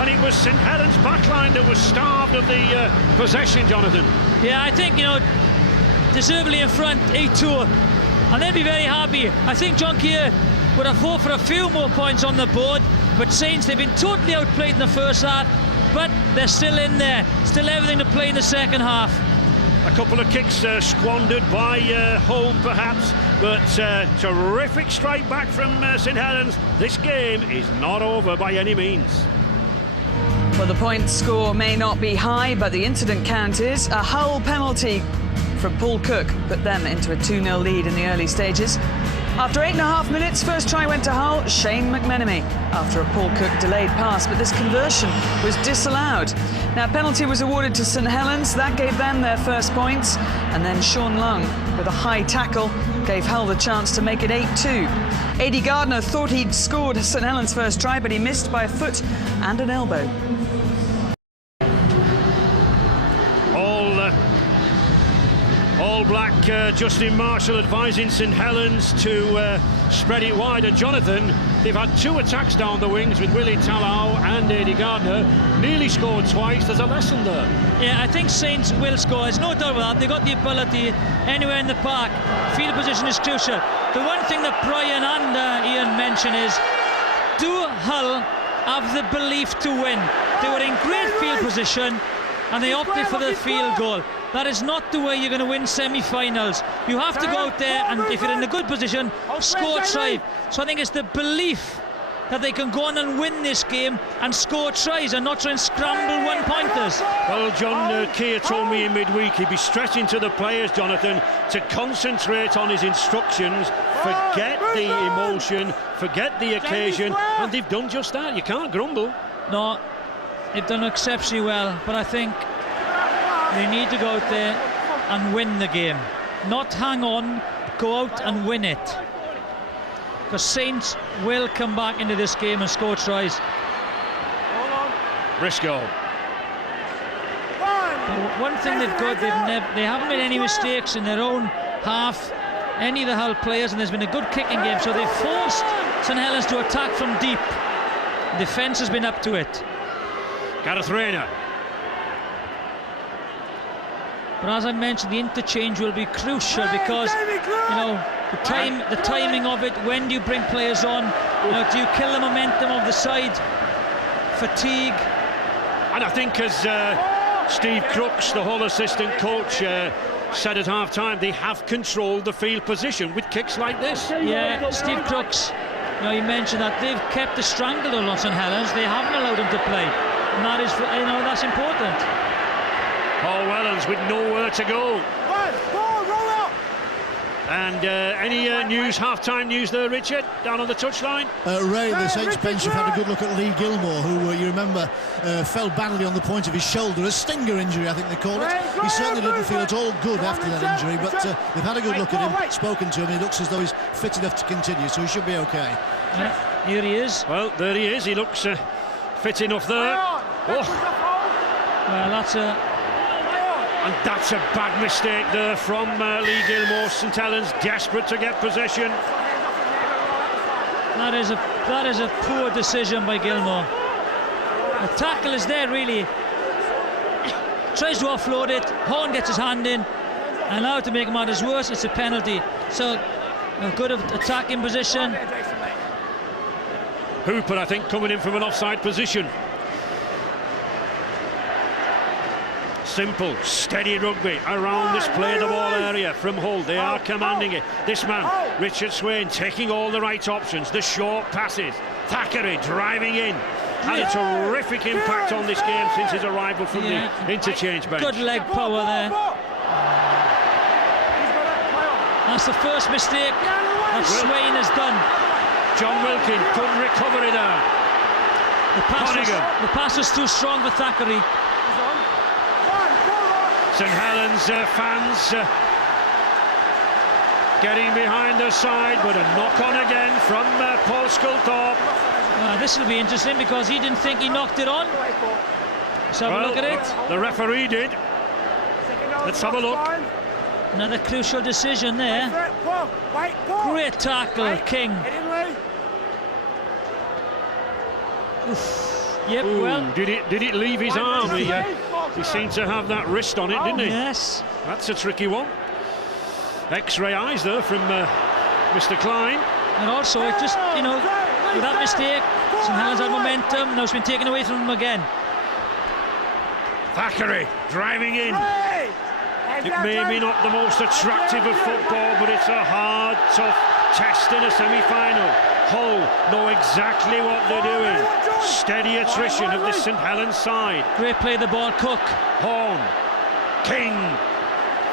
and it was St Helens backline that was starved of the possession, Jonathan. Yeah, I think, deservedly in front, 8-2, and they'll be very happy. I think John Keir would have fought for a few more points on the board, but Saints, they've been totally outplayed in the first half, but they're still in there, still everything to play in the second half. A couple of kicks squandered by Hull perhaps, but terrific strike back from St Helens. This game is not over by any means. Well, the point score may not be high, but the incident count is. A Hull penalty from Paul Cook put them into a 2-0 lead in the early stages. After 8.5 minutes, first try went to Hull, Shane McMenemy, after a Paul Cook delayed pass, but this conversion was disallowed. Now, penalty was awarded to St Helens. That gave them their first points, and then Sean Lung, with a high tackle, gave Hull the chance to make it 8-2. Adi Gardner thought he'd scored St Helens' first try, but he missed by a foot and an elbow. All Black Justin Marshall advising St Helens to spread it wide, and Jonathan, they've had 2 attacks down the wings with Willie Talau and Adi Gardner. Nearly scored twice. There's a lesson there. Yeah, I think Saints will score. There's no doubt about that. They've got the ability anywhere in the park. Field position is crucial. The one thing that Brian and Ian mentioned is, do Hull have the belief to win? They were in great field position and they opted for the field goal. That is not the way you're going to win semi-finals. You have to go out there and, if you're in a good position, score tries. So I think it's the belief that they can go on and win this game and score tries and not try and scramble one-pointers. Well, John Keir told me in midweek he'd be stressing to the players, Jonathan, to concentrate on his instructions, forget the emotion, forget the occasion, and they've done just that. You can't grumble. No, they've done exceptionally well, but I think they need to go out there and win the game, not hang on, go out and win it, because Saints will come back into this game and score tries. Briscoe. But one thing they've got, they haven't made any mistakes in their own half, any of the Hull players, and there's been a good kicking game, so they've forced St Helens to attack from deep. The defence has been up to it. Gareth Rayner. But as I mentioned, the interchange will be crucial, because the timing of it. When do you bring players on? Do you kill the momentum of the side? Fatigue. And I think, as Steve Crooks, the Hull assistant coach, said at half-time, they have controlled the field position with kicks like this. Yeah, Steve Crooks, he mentioned that they've kept the stranglehold on St Helens. They haven't allowed them to play, and that is, that's important. Paul Wellens with nowhere to go. And any news, half-time news there, Richard, down on the touchline? Ray, the Saints bench have had a good look at Lee Gilmore, who, you remember, fell badly on the point of his shoulder. A stinger injury, I think they call it. He certainly didn't feel at all good after that injury, but they've had a good look at him, spoken to him. He looks as though he's fit enough to continue, so he should be OK. Here he is. Well, there he is. He looks fit enough there. Oh. Well, that's a... And that's a bad mistake there from Lee Gilmore. St Helens desperate to get possession. That is a poor decision by Gilmore. The tackle is there, really. Tries to offload it. Horn gets his hand in, and now to make matters worse, it's a penalty. So a good attacking position. Hooper, I think, coming in from an offside position. Simple, steady rugby around this play the ball area from Hull. They are commanding it. This man, Richard Swain, taking all the right options, the short passes. Thackeray driving in. Had a terrific impact on this game since his arrival from the interchange bench. Good leg power there. That's the first mistake that Swain has done. John Wilkin couldn't recover it there. The pass was too strong for Thackeray. St Helens fans getting behind their side, but a knock on again from Paul Sculthorpe. This will be interesting because he didn't think he knocked it on. Let's have a look at it. The referee did. Let's have a look. Another crucial decision there. Great tackle, King. Oof. Yep, Ooh, well. did it leave his arm? He seemed to have that wrist on it, didn't he? Yes. That's a tricky one. X-ray eyes there from Mr. Klein. And also, it just, you know, with that mistake, St Helens had momentum. Now it's been taken away from them again. Thackeray driving in. It may be not the most attractive of football, but it's a hard, tough test in a semi-final. Hull know exactly what they're doing. Steady attrition of this St Helens side. Great play the ball, Cook. Horn. King.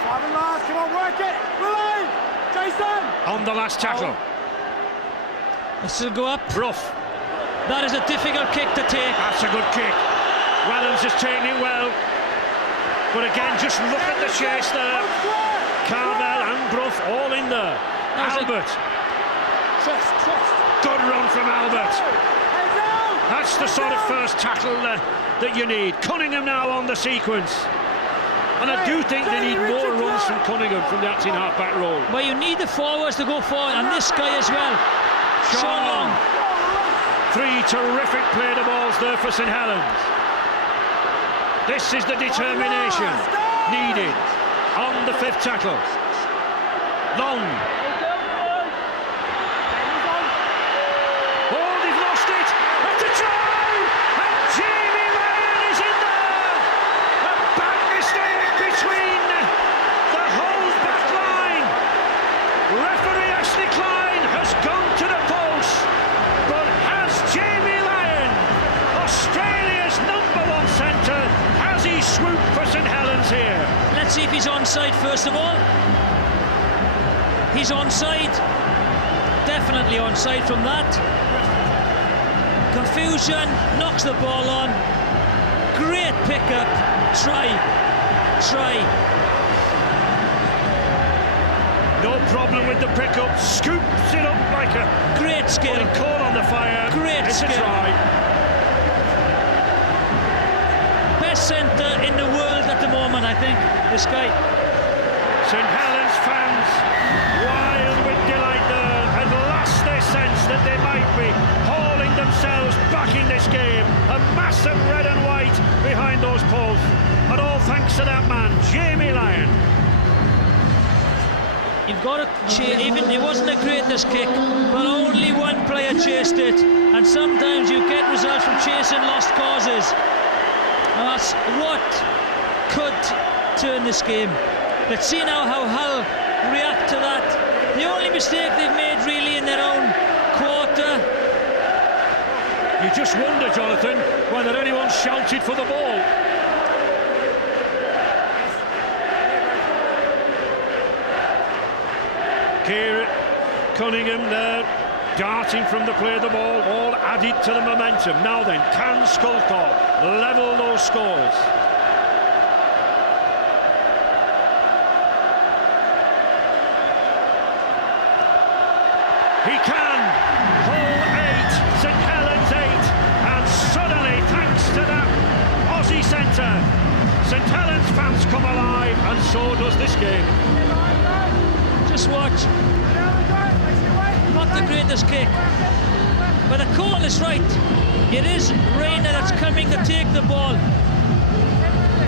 Come on, work it. Willie. Jason. On the last tackle. This will go up. Rough. That is a difficult kick to take. That's a good kick. Wellens has taken it well. But again, just look at the chase there. Carvel and Bruff all in there. Albert. Good run from Albert. That's the sort of first tackle that you need. Cunningham now on the sequence. And I do think they need more runs from Cunningham from the acting half-back role. But you need the forwards to go forward, and this guy as well. Sean Long. 3 terrific play-the balls there for St Helens. This is the determination needed on the 5th tackle. Long. Oh, they've lost it. That's a try! And Jamie Ryan is in there! A bad mistake between the whole back line. Referee Ashley Klein has gone to the post, but has Jamie Ryan, Australia's #1 centre, has he swooped for St Helens here? Let's see if he's onside first of all. He's onside. Definitely onside from that. Confusion, knocks the ball on. Great pickup. Try. No problem with the pickup. Scoops it up like a Great skill. call on the fire. Great It's skill. a try. Best centre in the world at the moment, I think, this guy. St Helens fans wild with delight there. At last they sense that they might be hauling themselves back in this game. A massive red and white behind those posts. And all thanks to that man, Jamie Ryan. You've got to chase, even it wasn't the greatest kick, but only one player chased it. And sometimes you get results from chasing lost causes. And that's what could turn this game. Let's see now how Hull react to that. The only mistake they've made really in their own quarter. You just wonder, Jonathan, whether anyone shouted for the ball. Kieran Cunningham there, darting from the play of the ball, all added to the momentum. Now then, can Skulthorpe level those scores? He can. Hull 8, St Helens 8, and suddenly, thanks to that Aussie centre, St Helens fans come alive, and so does this game. Just watch. Not the greatest kick, but the call is right. It is Rayner that's coming to take the ball.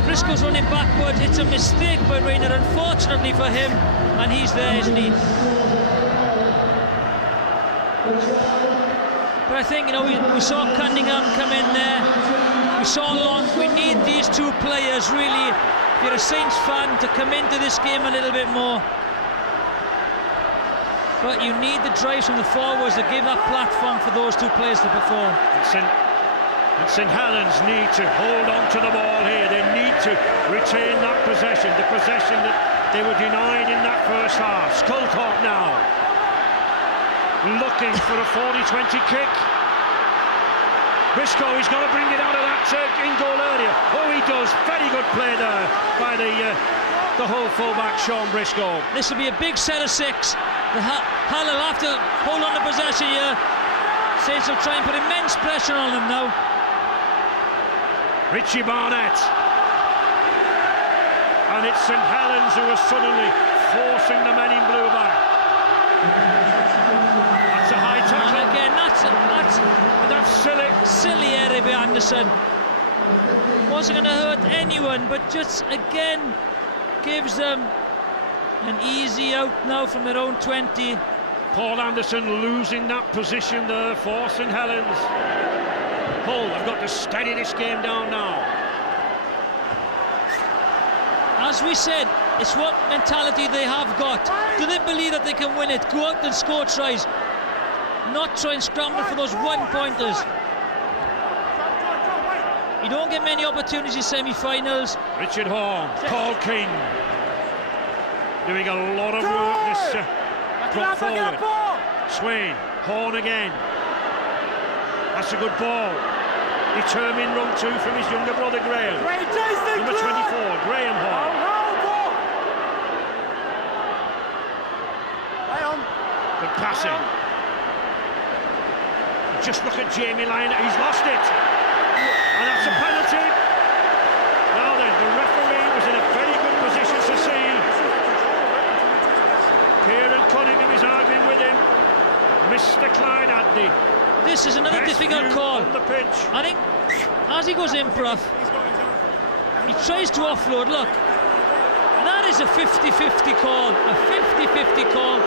Briscoe's running backwards. It's a mistake by Rayner, unfortunately for him, and he's there, isn't he? But I think, you know, we saw Cunningham come in there. We saw Long. We need these two players, really, if you're a Saints fan, to come into this game a little bit more. But you need the drives from the forwards to give that platform for those two players to perform. And St Helens need to hold on to the ball here. They need to retain that possession, the possession that they were denied in that first half. Skulthorpe now looking for a 40-20 kick. Briscoe, he's got to bring it out of that in goal area. Oh, he does. Very good play there by the Hull fullback, Sean Briscoe. This will be a big set of 6. Hull will have to hold on to possession here. Saints will try and put immense pressure on them now. Richie Barnett. And it's St Helens who are suddenly forcing the men in blue back. That's a high tackle. And again, That's silly. Silly error by Anderson. Wasn't going to hurt anyone, but just again gives them an easy out now from their own 20. Paul Anderson losing that position there for St Helens. Hull have got to steady this game down now. As we said, it's what mentality they have got. Do they believe that they can win it? Go out and score tries. Not try and scramble for those one-pointers. You don't get many opportunities in semi-finals. Richard Horn, Paul King doing a lot of work this front forward. Swain, Horn again. That's a good ball. Determined run 2 from his younger brother Graham. Number 24, Graham Horn. Good passing. Just look at Jamie Lyon, he's lost it. And that's a penalty. Now then, the referee was in a very good position to see. Kieran Cunningham is arguing with him. Mr. Klein Adney. This is another Best difficult view call. on the pitch. I think as he goes in, Prof, he tries to offload. Look, that is a 50-50 call. A 50-50 call.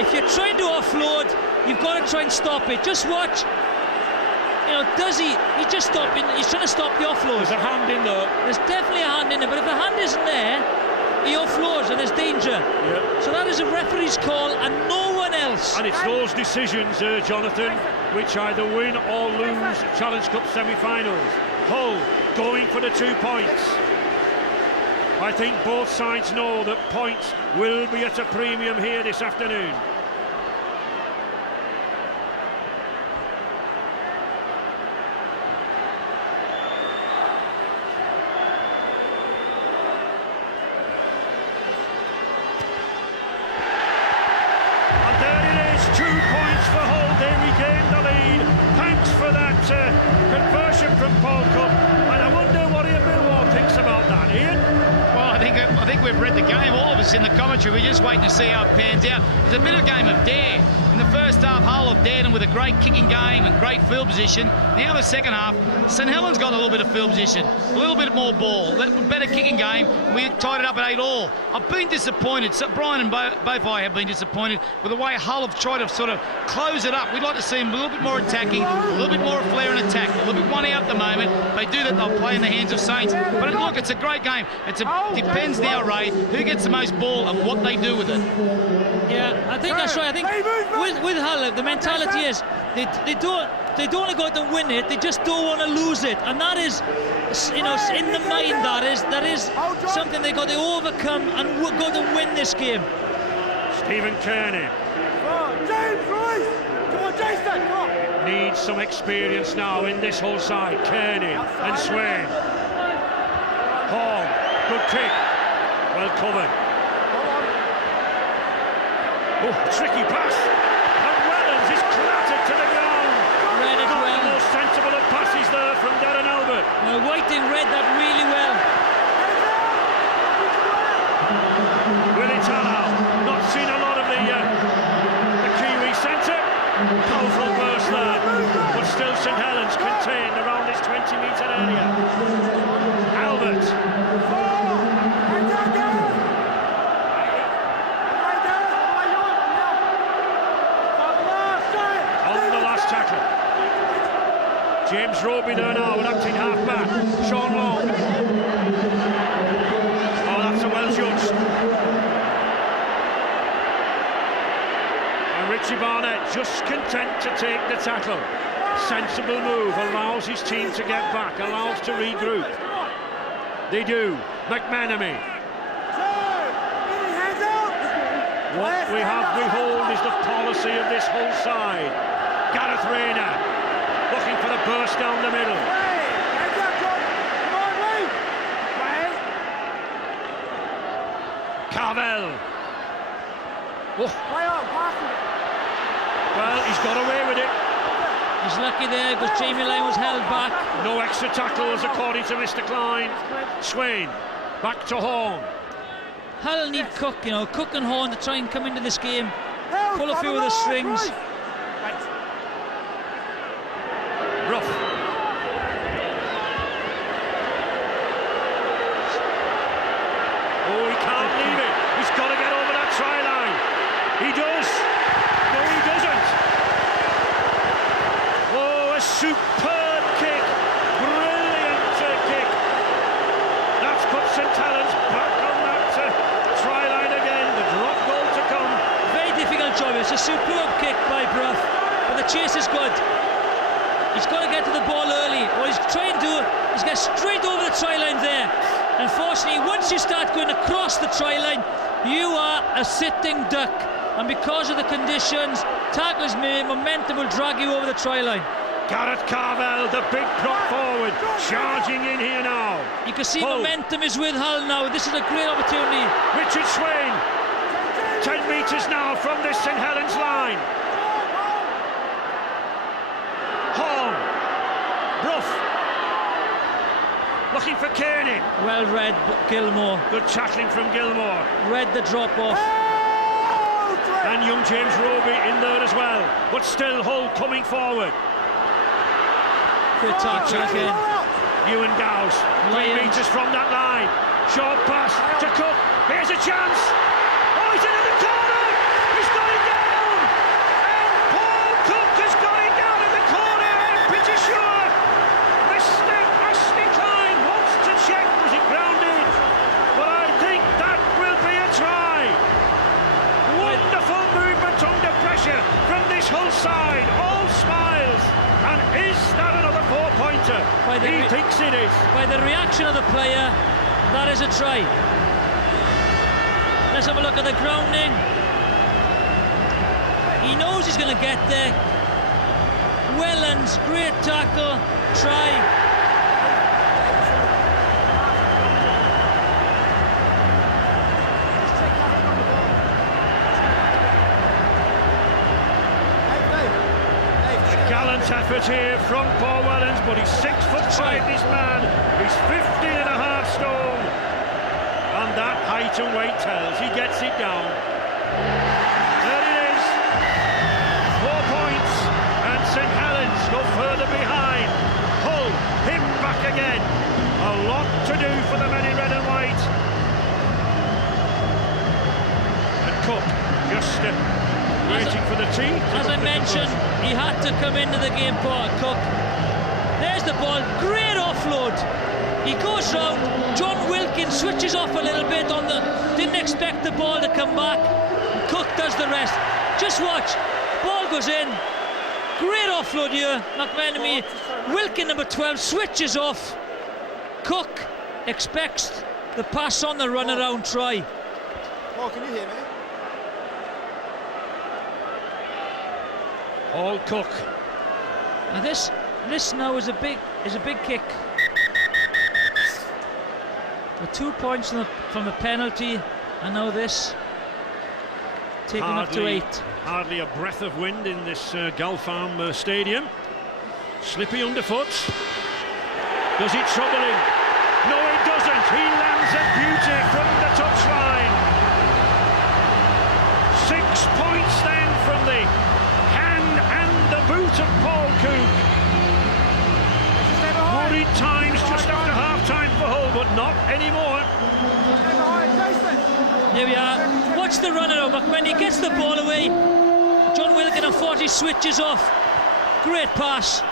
If you're trying to offload, you've got to try and stop it. Just watch. You know, does he? He's just stopping. He's trying to stop the offload. There's a hand in there. There's definitely a hand in there, but if the hand isn't there, he offloads and there's danger. Yep. So that is a referee's call and no one else. And it's those decisions, Jonathan, which either win or lose Challenge Cup semi-finals. Hull going for the 2 points. I think both sides know that points will be at a premium here this afternoon. Conversion from Paul Cook, and I wonder what Ian Millwall thinks about that. Ian? Well, I think we've read the game, all of us in the commentary. We're just waiting to see how it pans out. It's a bit of a game of dare. In the first half, Hull have dared them with a great kicking game and great field position. Now the second half, St Helens got a little bit of field position, a little bit more ball, better kicking game. We tied it up at 8-all. I've been disappointed. So Brian and both I have been disappointed with the way Hull have tried to sort of close it up. We'd like to see them a little bit more attacking, a little bit more flair and attack, a little bit one out at the moment. They do that, they'll play in the hands of Saints. But look, it's a great game. It depends now, Ray, who gets the most ball and what they do with it. Yeah, I think that's right. I think with Hull, the mentality is they don't want to go out and win it. They just don't want to lose it, and that is, you know, in the mind that is something they got to overcome and go to win this game. Stephen Kearney. James Royce! Come on, Jason! Come on! Needs some experience now in this whole side. Kearney and Swain. Horn, good kick. Well covered. Oh, tricky pass. And Helens is clattered to the ground. Read it Not well. the most sensible of passes there from Darren Albert. Now, Whiting read that really well. Willie Tallow, not seen a lot of the Kiwi centre. Powerful burst there, but still St Helens contained around this 20-metre area. Albert. On the last tackle. James Roby there now, an acting half-back. Sean Long. Oh, that's a well judged. And Richie Barnett just content to take the tackle. Sensible move, allows his team to get back, allows to regroup. They do. McManamy. What we have behold is the policy of this whole side. Gareth Rayner looking for the burst down the middle. Carvel. Oh. Well, he's got away with it. He's lucky there because Jamie Lyon was held back. No extra tackles according to Mr. Klein. Swain, back to Horn. Hull need Cook, you know, Cook and Horn to try and come into this game, pull a few of the strings. Rough. Oh, he can't leave it. He's got to get over that try line. He does. No, he doesn't. Oh, a superb kick. Brilliant kick. That's put St Helens back on that try line again. The drop goal to come. Very difficult job. It's a superb kick by Bruff, but the chase is good. He's got to get to the ball early. What he's trying to do is get straight over the try line there. Unfortunately, once you start going across the try line, you are a sitting duck. And because of the conditions, tackles made, momentum will drag you over the try line. Garrett Carvel, the big prop forward, charging in here now. You can see Hull. momentum is with Hull now. This is a great opportunity. Richard Swain, 10 metres now from this St Helens line. Horn, Bruff, looking for Kearney. Well read, Gilmore. Good tackling from Gilmore. Read the drop off. And young James Roby in there as well. But still Hull coming forward. Good tackle again. Ewan Gowes, 3 metres from that line. Short pass to Cook. Here's a chance. Oh, he's into the corner. He's got it down. And Paul Cook has got it down in the corner. I'm pretty sure Mr. Ashley Klein wants to check. Was it grounded? But I think that will be a try. Wonderful movement under pressure from this Hull side. All smiles. And is that another 4-pointer? He thinks it is. By the reaction of the player, that is a try. Let's have a look at the grounding. He knows he's going to get there. Wellens, great tackle, try. Gallant effort here from Paul Wellens, but he's 6'5", this man. He's 15.5 stone. And that height and weight tells. He gets it down. There it is. 4 points. And St Helens go further behind. Hull, him back again. A lot to do for the men in red and white. And Cook just waiting for the tee. As I mentioned, he had to come into the game for Cook. There's the ball, great offload. He goes round, John Wilkins switches off a little bit on the, didn't expect the ball to come back. Cook does the rest. Just watch, ball goes in. Great offload here, McMenemy. Wilkins, number 12, switches off. Cook expects the pass on the run around try. Paul, can you hear me? Paul Cook. Now this now is a big kick. With 2 points from the penalty, and now this taking up to 8. Hardly a breath of wind in this Gulfarm stadium. Slippy underfoot. Does it trouble him? No, it doesn't. He lands a beauty from the touchline. 6 points then from the hand and the boot of Paul Cook. Worried times just after half-time for Hull, but not anymore. Here we are. Watch the runner over. When he gets the ball away, John Wilkin unfortunately switches off. Great pass.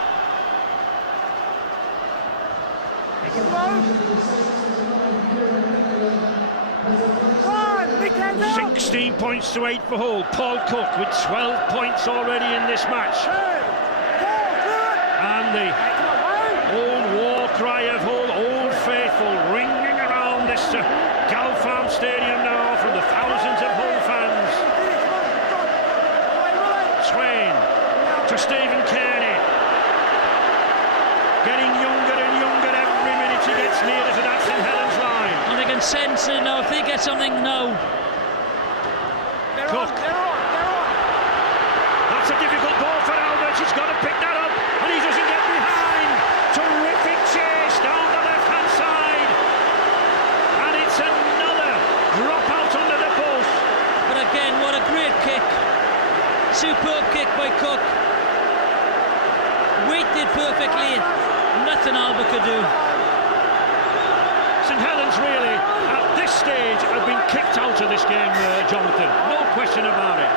16 points to 8 for Hull. Paul Cook with 12 points already in this match. And the old war cry of Hull, Old Faithful, ringing around this Gulfarm Stadium now from the thousands of Hull fans. Swain to Stephen Kearney. Getting younger and younger every minute he gets nearer to that St Helens line. And they can sense it now. If they get something now. Cook. That's a difficult ball for Albert. He's got to pick that up. superb kick by Cook. Weighted perfectly. Nothing Alba could do. St Helens really, at this stage, have been kicked out of this game, Jonathan. No question about it.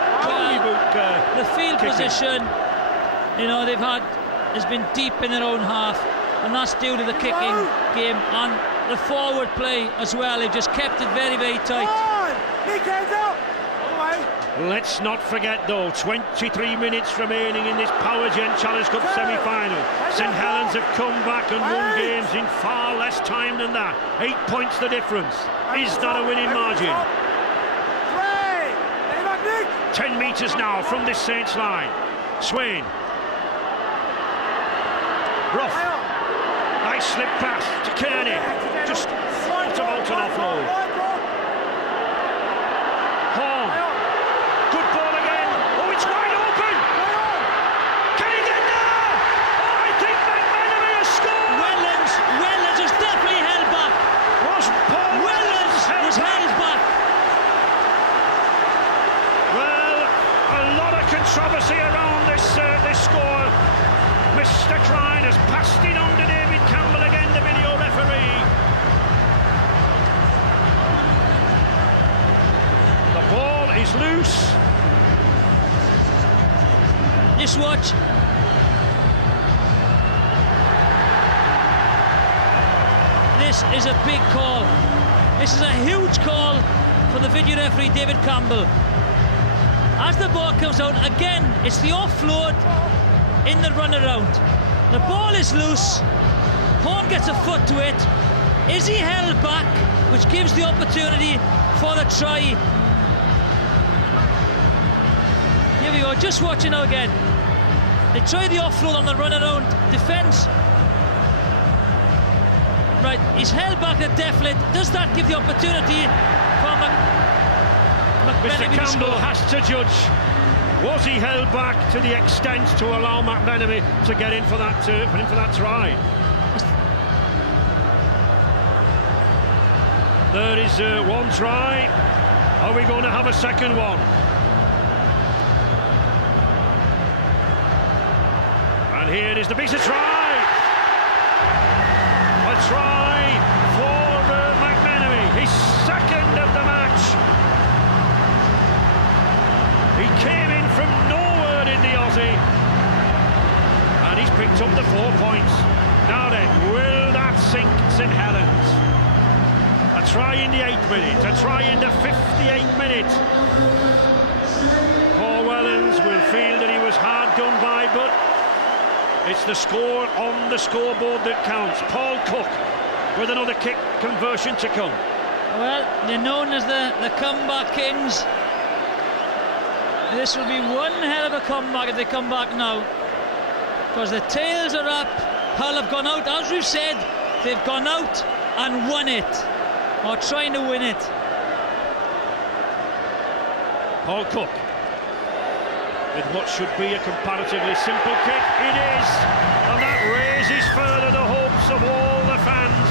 The field position, you know, they've had has been deep in their own half, and that's due to the kicking game and the forward play as well. They've just kept it very, very tight. Let's not forget, though, 23 minutes remaining in this Power Gen Challenge Cup semi-final. St Helens have come back and won games in far less time than that. 8 points the difference. Is that a winning margin? 10 metres now from this Saints line. Swain. Rough. Nice slip pass to Kearney. Just thought about an offload. Horn. Good ball again. Oh, it's wide open. Can he get there? Oh, I think McManamy has scored. Wellens was definitely held back. Was Paul Wellens was held back. Well, a lot of controversy around this score. Mr. Klein has passed it on to David Campbell again, the video referee. The ball is loose. Just watch. This is a big call. This is a huge call for the video referee, David Campbell. As the ball comes out, again, it's the offload in the runaround. The ball is loose. Horn gets a foot to it. Is he held back, which gives the opportunity for the try? Here we go, just watching now again. They try the offload on the runaround defence. Right, he's held back at definite. Does that give the opportunity for Mr. Campbell has to judge. Was he held back to the extent to allow McManamy to get in for that try? There is one try. Are we going to have a second one? And here is the piece of try. A try for McManamy, his second of the match. He came in from nowhere in the Aussie, and he's picked up the 4 points. Now then, will that sink St Helens? A try in the 8th minute, a try in the 58th minute. Paul Wellens will feel that he was hard done by, but it's the score on the scoreboard that counts. Paul Cook with another kick conversion to come. Well, they're known as the comeback kings. This will be one hell of a comeback if they come back now, because the tails are up. Hull have gone out, as we've said, they've gone out and won it, or trying to win it. Paul Cook with what should be a comparatively simple kick. It is, and that raises further the hopes of all the fans.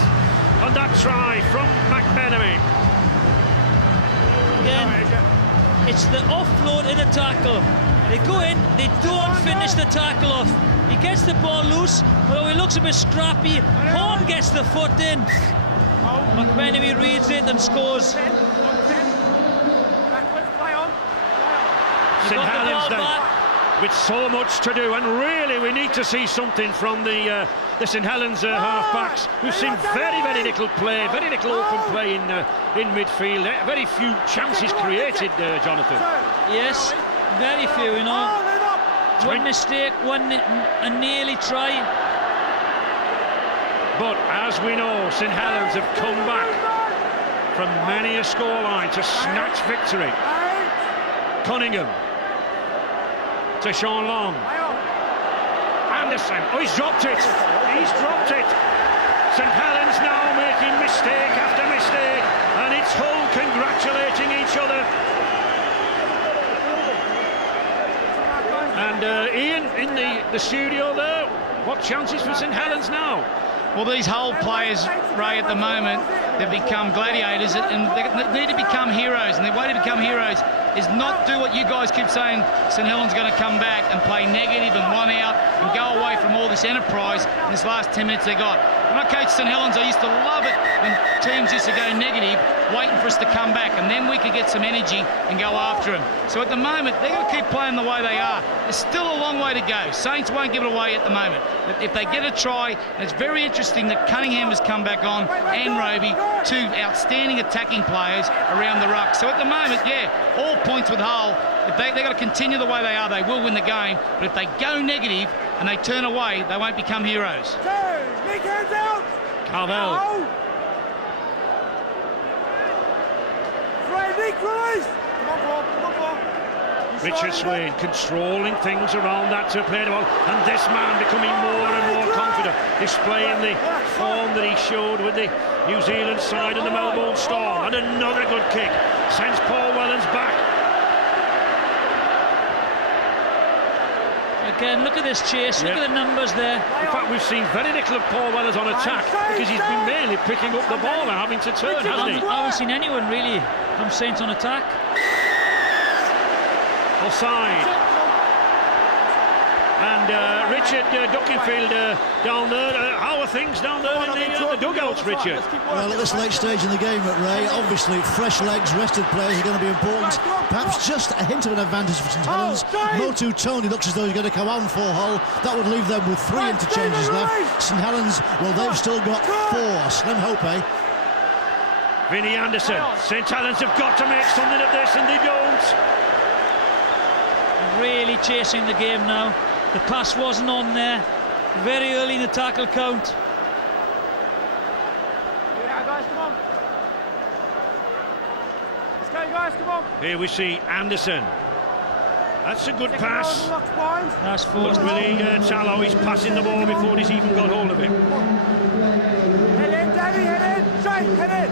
And that try from McManamy. Again, it's the offload in the tackle. They go in, they don't finish the tackle off. He gets the ball loose, although he looks a bit scrappy. Horn gets the foot in. McManamy reads it and scores. St Helens then, with so much to do, and really we need to see something from the St Helens half-backs. We've seen very, very little play, very little open play in midfield. Very few chances created, Jonathan. Yes, very few, you know. One mistake, a nearly try. But as we know, St Helens have come back from many a scoreline to snatch victory. Cunningham to Sean Long. Anderson, oh, he's dropped it. He's dropped it. St Helens now making mistake after mistake, and it's Hull congratulating each other. And Ian, in the studio there, what chances for St Helens now? Well, these Hull players, Ray, at the moment, they've become gladiators and they need to become heroes, and their way to become heroes is not do what you guys keep saying. St Helens going to come back and play negative and one out and go away from all this enterprise in this last 10 minutes they got. When I coached St Helens, I used to love it when teams used to go negative, waiting for us to come back, and then we could get some energy and go after them. So at the moment, they're going to keep playing the way they are. There's still a long way to go. Saints won't give it away at the moment. But if they get a try, and it's very interesting that Cunningham has come back on, and Roby, two outstanding attacking players around the ruck. So at the moment, yeah, all points with Hull. If they've got to continue the way they are, they will win the game. But if they go negative and they turn away, they won't become heroes. Carvel. Richard Swain controlling things around that to play the ball, and this man becoming more and more confident, displaying the form that he showed with the New Zealand side in the Melbourne Storm. And another good kick sends Paul Wellens back. Again, look at this chase, look at the numbers there. In fact, we've seen very little of Paul Wellens on attack because he's been mainly picking up the ball and having to turn, hasn't he? I haven't seen anyone really from Saints on attack. Offside. And Richard Duckingfield down there. How are things down there in the dugouts, Richard? Well, at this late stage in the game, Ray, obviously fresh legs, rested players are going to be important. Perhaps just a hint of an advantage for St Helens. Motu Tony looks as though he's going to come on for Hull. That would leave them with 3 interchanges left. St Helens, well, they've still got 4. Slim hope, eh? Vinnie Anderson. St Helens have got to make something of this, and they don't. Really chasing the game now. The pass wasn't on there. Very early in the tackle count. Yeah, guys, come on. Let's go, guys, come on. Here we see Anderson. That's a good pass. That's forced. Willie Tallow, he's passing the ball before he's even got hold of it. Head in, Danny, head in. Straight, head in.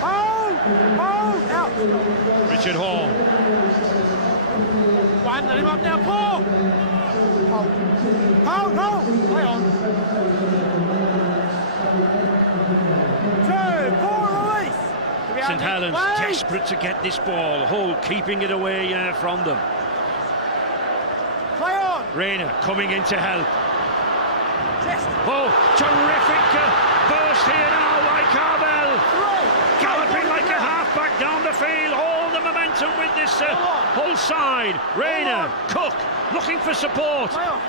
Hold, out. Richard Hall. One, let him up now, Paul. Hold. Play on. 2, 4, release. St Helens desperate to get this ball. Hull keeping it away from them. Play on. Rayner coming in to help. Chest. Oh, terrific burst here now by Carvel. Galloping like a half-back down the field. All the momentum with this Hull side. Rayner, Cook, looking for support. Play on.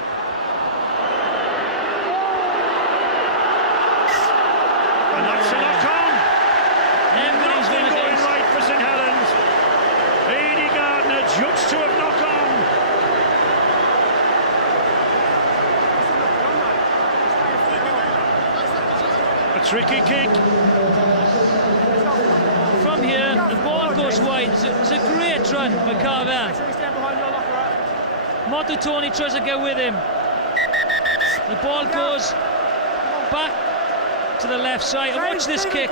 And that's a knock-on. Everything's Nothing going going right for St Helens. Aidy Gardner judged to have knock-on. A tricky kick. From here, the ball goes wide. It's a great run by Carvel. Motu Tony tries to get with him. The ball goes back to the left side. And watch this kick.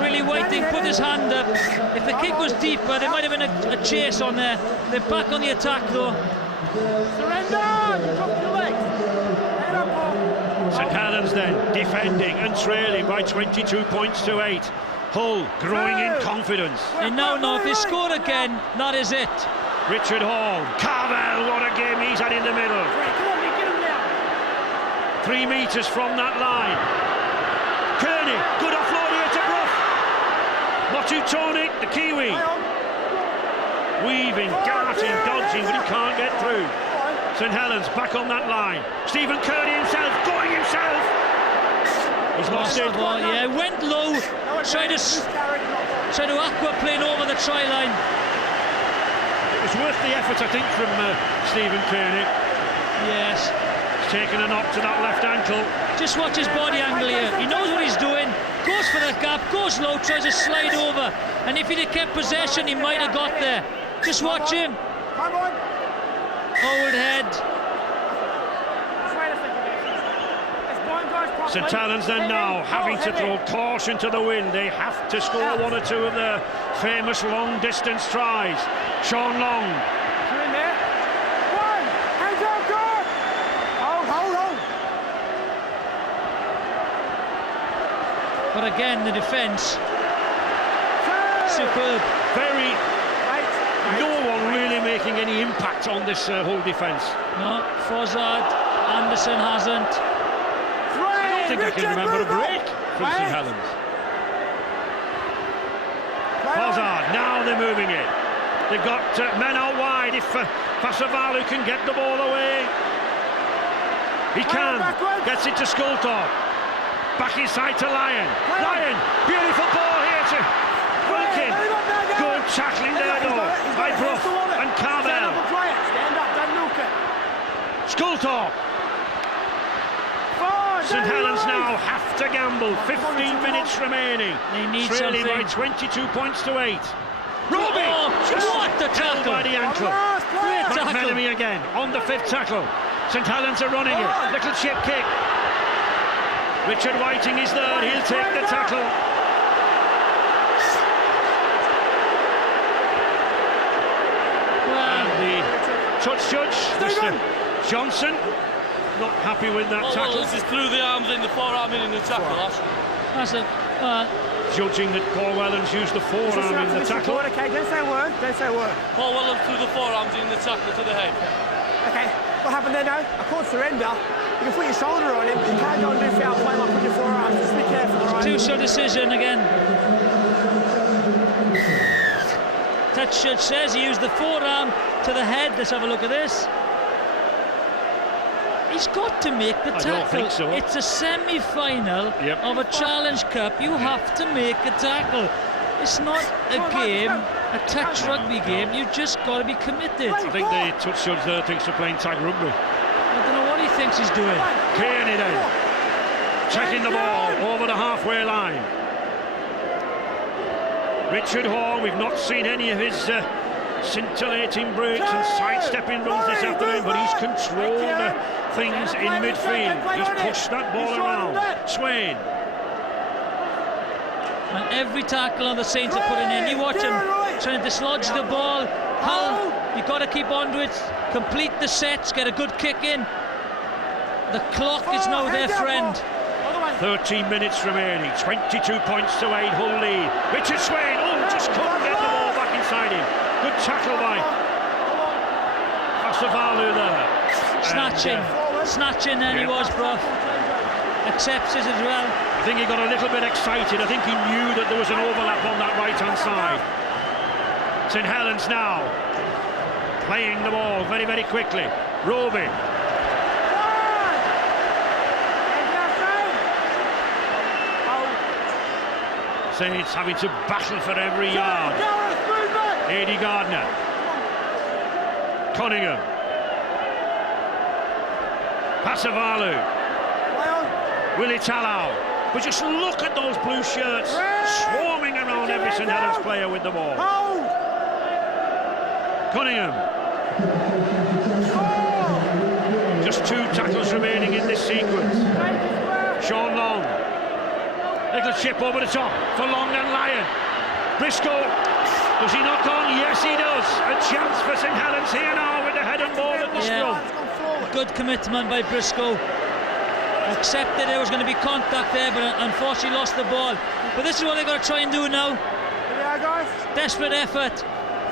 Really waiting, put his hand up. If the kick was deeper, there might have been a chase on there. They're back on the attack though. Surrender! Drop your legs. Head up, Paul. St Helens then defending and trailing by 22 points to 8. Hull growing in confidence. And now if they score again, that is it. Richard Hall, Carvel, what a game he's had in the middle. Come on, get him now. 3 metres from that line. Kearney, good offload here to Brough. Motu Tony, the Kiwi. Weaving, darting, dodging, but he can't get through. St Helens back on that line. Stephen Kearney himself, going himself. He's lost it. Ball, yeah, went low, tried to aquaplane over the try line. It was worth the effort, I think, from Stephen Kearney. Yes. He's taken a knock to that left ankle. Just watch his body angle here. He knows what he's doing. Goes for the gap, goes low, tries to slide over. And if he'd have kept possession, he might have got there. Just watch him. Come on. Forward head. St Helens then now having to throw caution to the wind. They have to score 1 or 2 of their famous long distance tries. Sean Long. You're in there. 1. Hands up, guard. Hold. But again, the defence superb. No one really making any impact on this whole defence. No, Fozzard, Anderson hasn't. I don't think I can remember a break from St Helens. Fozzard, now they're moving it. They've got men out wide. If Pasavalu can get the ball away, he can. Gets it to Skultorp. Back inside to Lyon. Lyon, beautiful ball here to Wilkin. Good tackling there though by Bruff and Carmel. Skultorp. St Helens now have to gamble. 15 minutes remaining. They need trailing something. by 22 points to 8. Roby! What the tackle! By the ankle. Great tackle. McMenemy again on the 5th tackle. St Helens are running it. Little chip kick. Richard Whiting is there. He'll take the tackle. And the touch judge, Mr. Johnson, not happy with that tackle. Just threw the arms in, the forearm in the tackle. That's it. Judging that Paul Wellens used the forearm in the tackle. Okay, don't say a word. Don't say a word. Paul Wellens threw the forearms in the tackle to the head. Okay, what happened there now? I called surrender. You can put your shoulder on him. You can't go and do foul play like put your forearms. Just be careful, all right? Two-shot decision again. Touch judge says he used the forearm to the head. Let's have a look at this. He's got to make the tackle. I don't think so. It's a semi-final of a Challenge Cup. You have to make a tackle. It's not a game, a touch rugby game. You just got to be committed. I think the touch judge there thinks they're playing tag rugby. I don't know what he thinks he's doing. Kearney then, checking the ball over the halfway line. Richard Hall, we've not seen any of his scintillating breaks and sidestepping runs this afternoon, but he's controlled things in midfield. He's pushed that ball around. Swain. And every tackle on the Saints are putting in. You watch him trying to dislodge the ball. Hull, you've got to keep on to it. Complete the sets, get a good kick in. The clock is now their friend. 13 minutes remaining, 22 points to 8, Hull lead. Richard Swain, just couldn't get the ball back inside him. Good tackle by Pasavalu there. Snatching then he was, Bruff. Accepts it as well. I think he got a little bit excited. I think he knew that there was an overlap on that right-hand side. St Helens now playing the ball very, very quickly. Roby. Saints having to battle for every yard. Adi Gardner. Cunningham. Pasavalu. Willie Tallow. But just look at those blue shirts swarming around every St Helens player with the ball. Cunningham. Just 2 tackles remaining in this sequence. Sean Long. Little chip over the top for Long and Lyon. Briscoe. Does he knock on? Yes, he does. A chance for St Helens here now with the head and ball at the scrum. Good commitment by Briscoe. Accepted there was going to be contact there, but unfortunately lost the ball. But this is what they've got to try and do now. Desperate effort.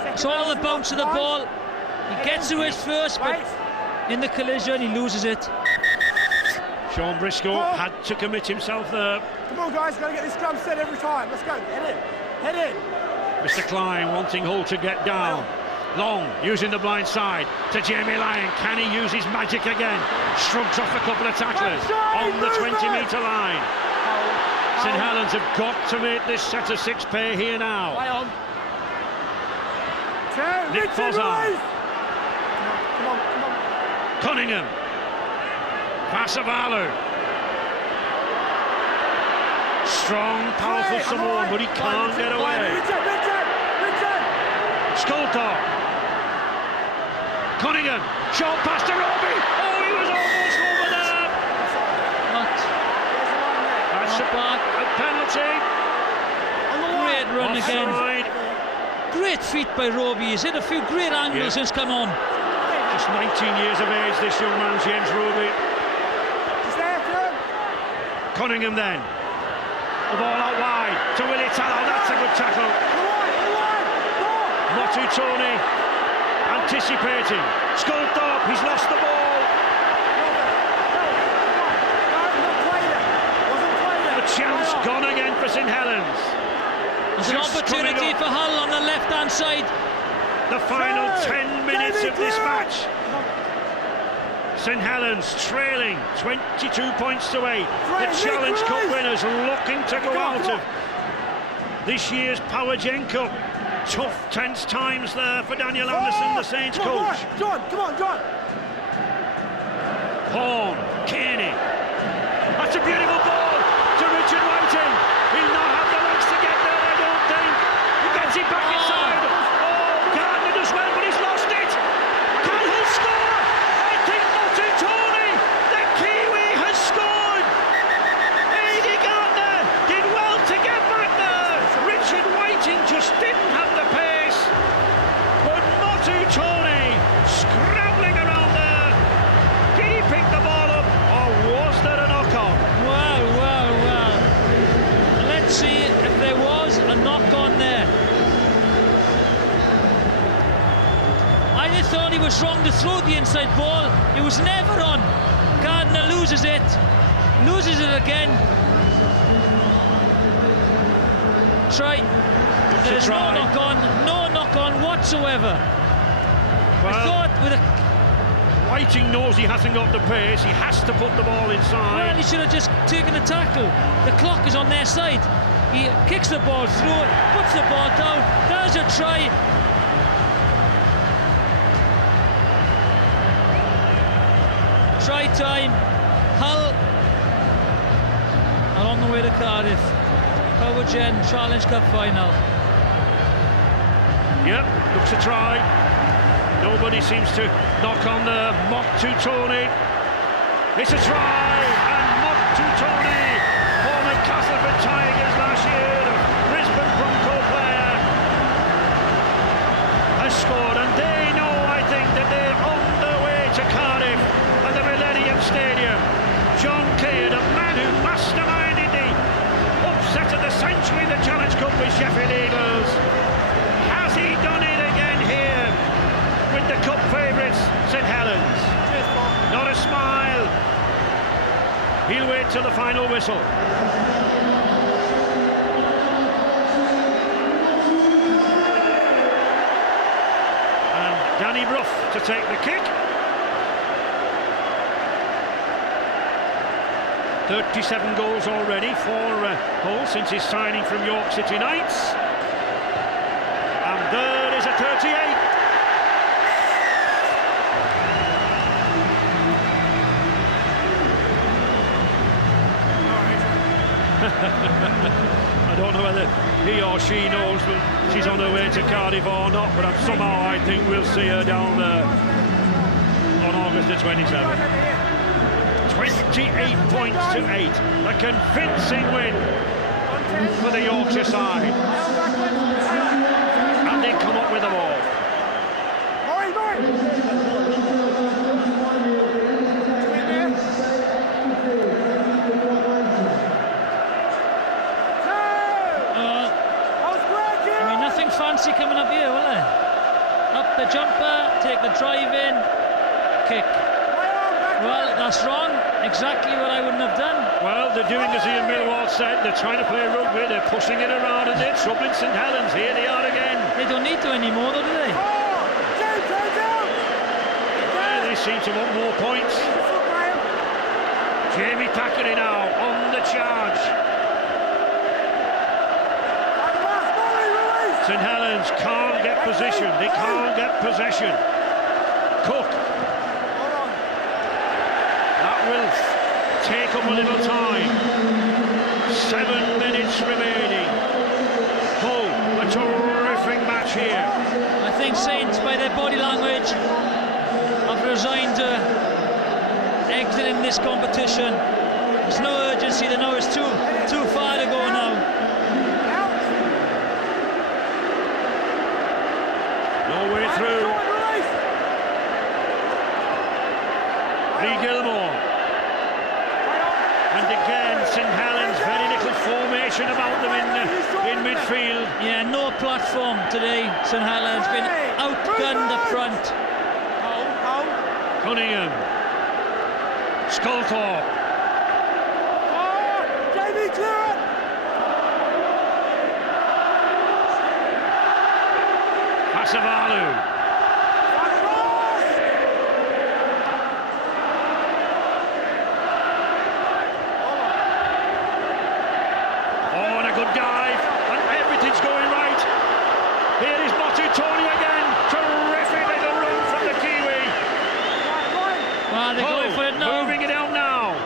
It's all the bounce of the ball. He gets to it first, but in the collision he loses it. Sean Briscoe had to commit himself there. Come on, guys, got to get this scrum set every time. Let's go. Head in. Head in. Mr. Klein wanting Hull to get down. Long using the blind side to Jamie Lyon. Can he use his magic again? Shrugs off a couple of tacklers on the 20-metre line. St Helens have got to make this set of 6 pay here now. Nick Fozzard. Come on. Cunningham. Pasavalu. Strong, powerful Samoan, but he can't get away. Richard. Skultorp. Cunningham, short pass to Roby. Oh, he was almost over there. That's a penalty. Great run Offside. again. Great feet by Roby. He's hit a few great angles since come on. Just 19 years of age, this young man, James Roby. Cunningham then. The ball out wide to Willie Tallow. That's a good tackle. Motu Tony anticipating. Sculthorpe, he's lost the ball. A chance gone again for St Helens. There's an opportunity for Hull on the left-hand side. The final 10 minutes of this match. St Helens trailing 22 points to 8. The Challenge Cup winners looking to go out of this year's Power Gen Cup. Tough, tense times there for Daniel Anderson, the Saints coach. John, come on, John. Horn, Kearney. That's a beautiful ball to Richard Whiting. He'll not have the legs to get there, I don't think. He gets it back inside. Oh, Gardner does well, but he's lost it. Can he score? I think Motu Tony, the Kiwi, has scored. Aidy Gardner did well to get back there. Richard Whiting just didn't have the pace. But Motu Tony scrambling around there. Did he pick the ball up, or was there a knock-on? Well. Let's see if there was a knock-on there. I just thought he was wrong to throw the inside ball. It was never on. Gardner loses it again. Try. There is no knock-on whatsoever. Well, I thought with a... Whiting knows he hasn't got the pace. He has to put the ball inside. Well, he should have just taken the tackle. The clock is on their side. He kicks the ball through, puts the ball down. There's a try. Try time. Hull are on the way to Cardiff. Power Gen Challenge Cup final. Yep, looks a try. Nobody seems to knock on the Motu Tony. It's a try, and Motu Tony, former Castleford Tigers last year, the Brisbane Bronco player, has scored, and they know, I think, that they're on their way to Cardiff at the Millennium Stadium. John Caird, a man who masterminded the upset of the century, the Challenge Cup with Sheffield Eagles. Has he done it again here with the cup favourites, St Helens? Not a smile. He'll wait till the final whistle. And Danny Brough to take the kick. 37 goals already for Hull since his signing from York City Knights. And there is a 38. I don't know whether he or she knows that she's on her way to Cardiff or not, but somehow I think we'll see her down there on August the 27th. 28 points to 8. A convincing win for the Yorkshire side. And they come up with the ball. Fancy coming up here, will they? Up the jumper, take the drive in, kick. Well, that's wrong. Exactly what I wouldn't have done. Well, they're doing as Ian Millwall said. They're trying to play rugby. They're pushing it around, and they're troubling St Helens. Here they are again. They don't need to anymore, though, do they? Well, they seem to want more points. Jamie Packery now on the charge. St Helens can't get possession. They can't get possession. Cook. That will take up a little time. 7 minutes remaining. Hull, a terrific match here. I think Saints, by their body language, have resigned to exiting this competition. There's no urgency. They know it's too far to go now. No way through. Lee Gilmore. And again, St Helens, very little formation about them in midfield. Yeah, no platform today. St Helens been outgunned up front. Cunningham. Sculthorpe. Jamie, clear it! Pasavalu. Oh, and a good dive, and everything's going right. Here is Tony again. Terrific little run from the Kiwi. Well, they're going for it now. Moving it out now.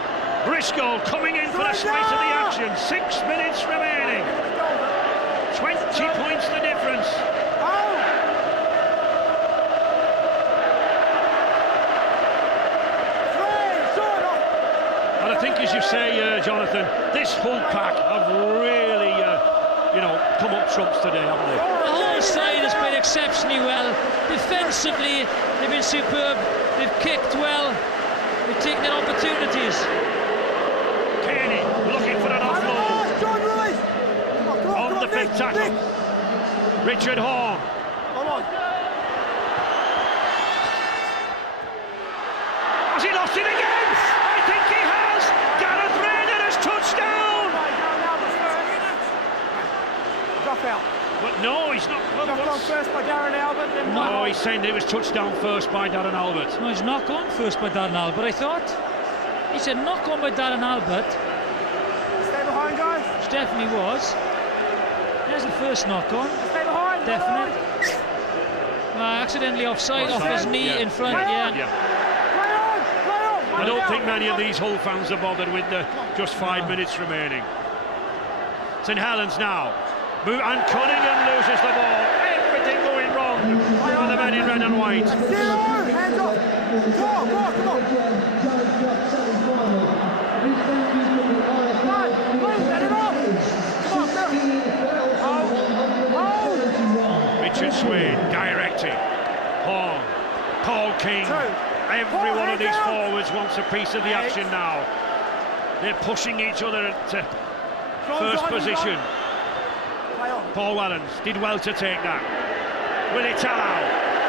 Briscoe coming in for a slice of the action. 6 minutes remaining. 20 points the difference. And I think, as you say, Jonathan, this whole pack have really, come up trumps today, haven't they? The whole side has played exceptionally well. Defensively, they've been superb. They've kicked well. They've taken their opportunities. Kearney looking for an offload. On the fifth tackle. Richard Horn. Has he lost it again? I think he has. Gareth Rayner has touched down. Drop out. But no, he's not. Knocked on first by Darren Albert. No, he's saying it was touched down first by Darren Albert. No, he's knocked on first by Darren Albert, I thought. He said knock on by Darren Albert. Stay behind, guys. Which definitely was. There's the first knock on. Stay behind. Definite. Accidentally offside, off his knee in front, Yeah. I don't think many of these Hull fans are bothered with just 5 minutes remaining. St Helens now. And Cunningham loses the ball. Everything going wrong for the men in red and white. Zero, hands up. Come on. Let it off. Come on, Richard Swain directing. Horn. Paul King. Every one of these forwards wants a piece of the action now. They're pushing each other to first position. Paul Wellens did well to take that. Willie Tallow.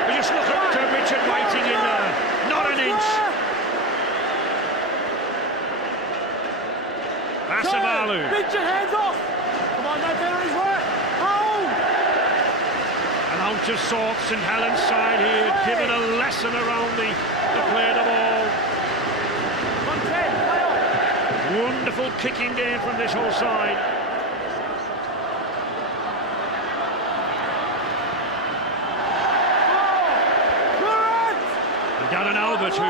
We just look up to Richard Whiting in there. Not an inch. Pasavalu. Richard, hands off. Come on, no penalties work. And out of sorts, St Helens side here, given a lesson around the play of the ball. Wonderful kicking game from this whole side. And Darren Albert, who,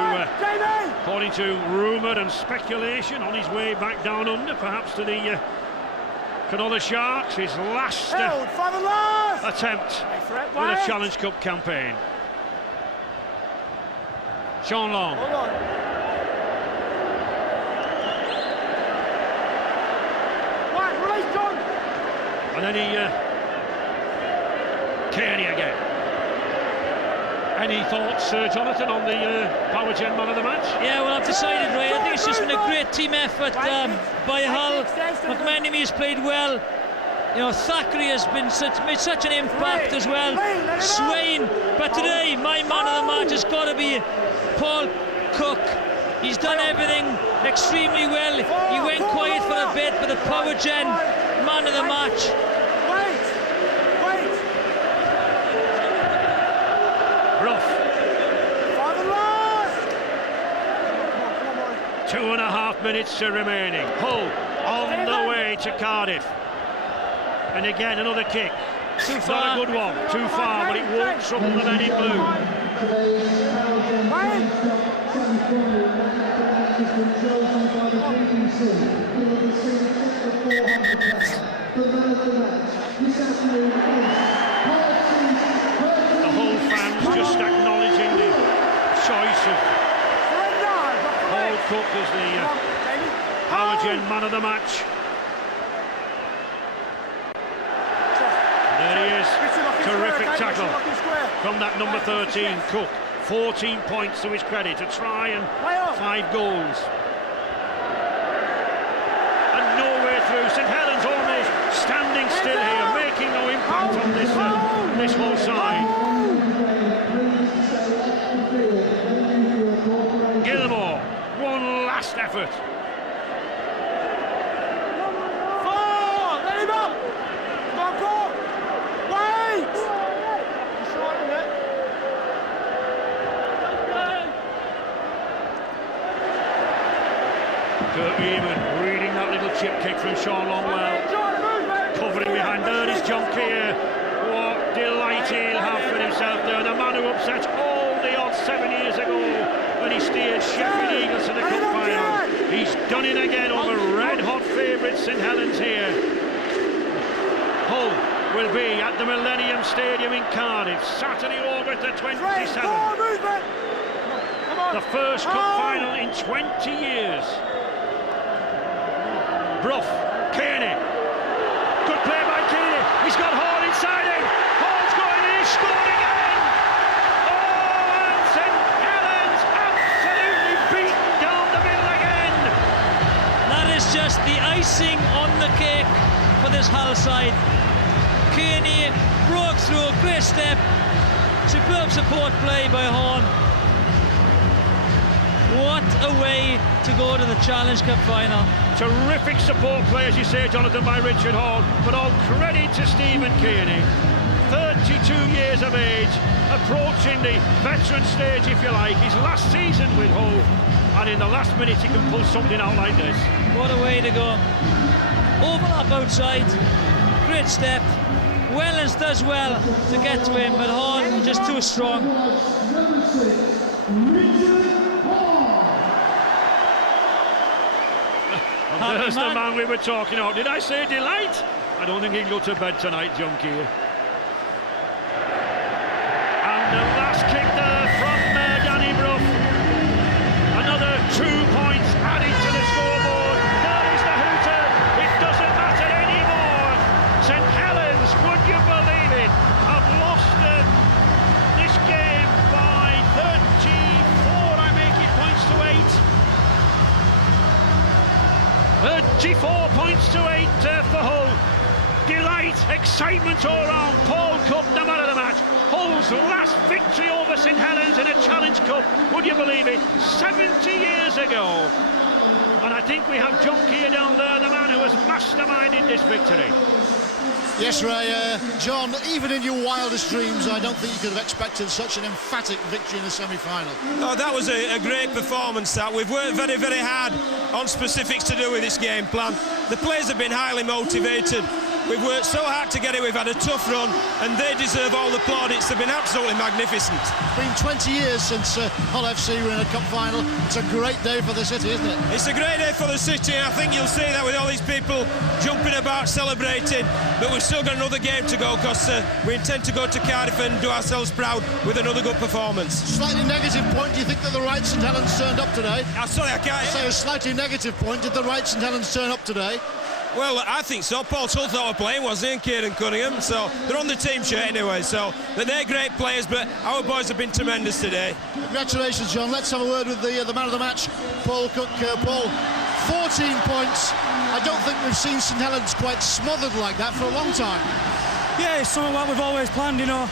according to rumour and speculation, on his way back down under, perhaps to the Cronulla Sharks, his last attempt with a Challenge Cup campaign. Sean Long. And then Kearney again. Any thoughts, Jonathan, on the Power Gen man of the match? Yeah, well, I've decided, Ray. I think it's just been a great team effort by Hull. McMenemy has played well. Thackeray has made such an impact as well. Swain, but today my man of the match has got to be Paul Cook. He's done everything extremely well. He went quiet for a bit, but the Power Gen man of the match. Rough. 2.5 minutes remaining. Hull on the way to Cardiff. And again, another kick. Too far. Not a good one. Too far, but it won't trouble the men in blue. The Hull fans just acknowledging the choice of Paul Cook as the Power Gen man of the match. There he is. Terrific tackle from that number 13, Cook. 14 points to his credit, a try and 5 goals. And no way through. St Helens almost standing still here, making no impact on this whole side. Gilmore, one last effort. Let him up! Come on, Paul! Wait! He's short in it. Kurt Eamon reading that little chip kick from Sean Longwell. Covering behind there is John Keir. What delight he'll have for himself there. The man who upset all the odds 7 years ago when he steered Sheffield Eagles to the cup final. He's done it again over red-hot favourites St Helens here. Hull will be at the Millennium Stadium in Cardiff, Saturday, August the 27th. The first cup final in 20 years. Bruff, Kearney. Good play by Kearney. He's got Hall inside him. Hall's going in, he's scored again. Oh, and St Helens absolutely beaten down the middle again. That is just the icing on the cake for this Hull side. Kearney broke through, great step, superb support play by Horn. What a way to go to the Challenge Cup final. Terrific support play, as you say, Jonathan, by Richard Hall, but all credit to Stephen Kearney. 32 years of age, approaching the veteran stage, if you like. His last season with Hull, and in the last minute he can pull something out like this. What a way to go. Overlap outside, great step. Wellens does well to get to him, but Horn just too strong. There's the man we were talking about. Did I say delight? I don't think he can go to bed tonight, John Keir. And the last kick there from Danny Bruff. Another 2 points added to the scoreboard. There is the hooter. It doesn't matter anymore. St Helens, would you believe it, have lost this game by 34, I make it, points to 8. 34 points to 8 for Hull. Delight, excitement all round. Paul Cup, no matter the match. Hull's last victory over St Helens in a Challenge Cup, would you believe it, 70 years ago. And I think we have John Keir down there, the man who has masterminded this victory. Yes, Ray. John, even in your wildest dreams, I don't think you could have expected such an emphatic victory in the semi-final. Oh, that was a great performance, that. We've worked very, very hard on specifics to do with this game plan. The players have been highly motivated. We've worked so hard to get it. We've had a tough run, and they deserve all the plaudits. They've been absolutely magnificent. It's been 20 years since Hull FC were in a cup final. It's a great day for the city, isn't it? It's a great day for the city, and I think you'll see that with all these people jumping about, celebrating. But we've still got another game to go, because we intend to go to Cardiff and do ourselves proud with another good performance. Slightly negative point. Do you think that the right St Helens turned up today? Sorry, I can't say a slightly negative point. Did the right St Helens turn up today? Well, I think so. Paul Tull thought were playing, wasn't he, and Kieran Cunningham? So they're on the team shirt anyway, so they're great players, but our boys have been tremendous today. Congratulations, John. Let's have a word with the man of the match, Paul Cook. Paul, 14 points. I don't think we've seen St Helens quite smothered like that for a long time. Yeah, it's something like we've always planned, you know.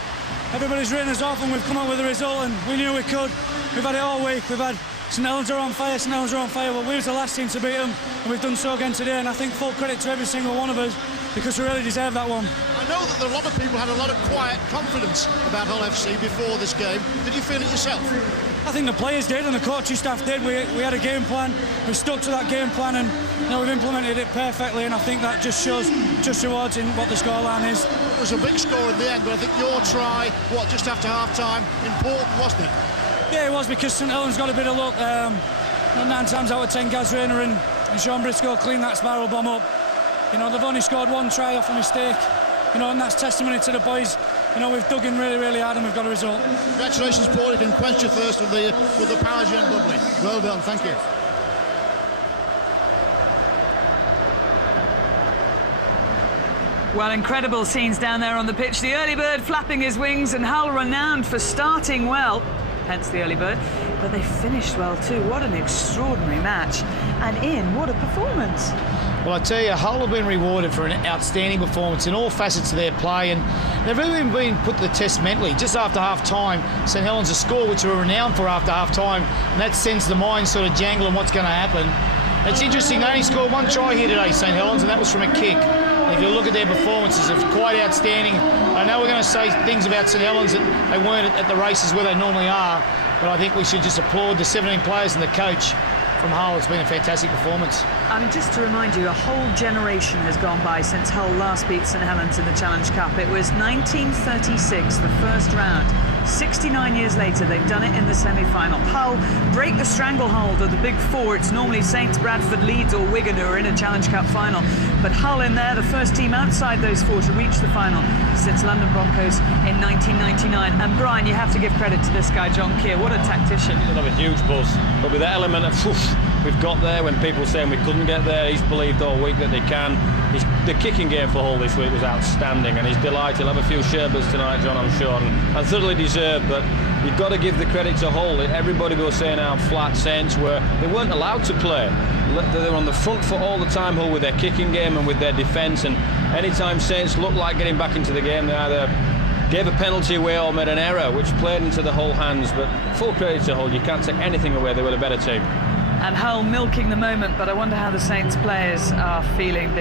Everybody's written us off and we've come up with a result, and we knew we could. We've had it all week. We've had St Helens are on fire, St Helens are on fire. Well, we was the last team to beat them, and we've done so again today, and I think full credit to every single one of us, because we really deserve that one. I know that a lot of people had a lot of quiet confidence about Hull FC before this game. Did you feel it yourself? I think the players did and the coaching staff did. We had a game plan, we stuck to that game plan, and we've implemented it perfectly, and I think that just shows just rewards in what the scoreline is. It was a big score in the end, but I think your try, just after half-time, important, wasn't it? Yeah, it was, because St Helens got a bit of luck. 9 times out of 10, Gaz Rayner and Sean Briscoe cleaned that spiral bomb up. You know, they've only scored one try off a mistake, you know, and that's testimony to the boys. You know, we've dug in really, really hard and we've got a result. Congratulations, Paul. You can quench your thirst with the Power Gen bubbly. Well done, thank you. Well, incredible scenes down there on the pitch. The early bird flapping his wings, and Hull renowned for starting well, hence the early bird, but they finished well too. What an extraordinary match, and what a performance. Well, I tell you, Hull have been rewarded for an outstanding performance in all facets of their play, and they've even been put to the test mentally. Just after half-time, St Helens a score which we're renowned for after half-time, and that sends the mind sort of jangling what's going to happen. It's interesting, they only scored one try here today, St Helens, and that was from a kick. And if you look at their performances, it's quite outstanding. I know we're going to say things about St Helens that they weren't at the races where they normally are, but I think we should just applaud the 17 players and the coach from Hull. It's been a fantastic performance. I mean, just to remind you, a whole generation has gone by since Hull last beat St Helens in the Challenge Cup. It was 1936, the first round. 69 years later, they've done it in the semi-final. Hull break the stranglehold of the Big Four. It's normally Saints, Bradford, Leeds or Wigan who are in a Challenge Cup final. But Hull in there, the first team outside those four to reach the final since London Broncos in 1999. And Brian, you have to give credit to this guy, John Keir. What a tactician. He'll have a huge buzz. But with that element of we've got there when people saying we couldn't get there, he's believed all week that they can. The kicking game for Hull this week was outstanding, and he's delighted. He'll have a few sherbets tonight, John, I'm sure, and thoroughly deserved. But you've got to give the credit to Hull. Everybody was saying how flat Saints were. They weren't allowed to play. They were on the front foot all the time, Hull, with their kicking game and with their defence. And anytime Saints looked like getting back into the game, they either gave a penalty away or made an error, which played into the Hull hands. But full credit to Hull. You can't take anything away. They were the better team. And Hull milking the moment, but I wonder how the Saints players are feeling.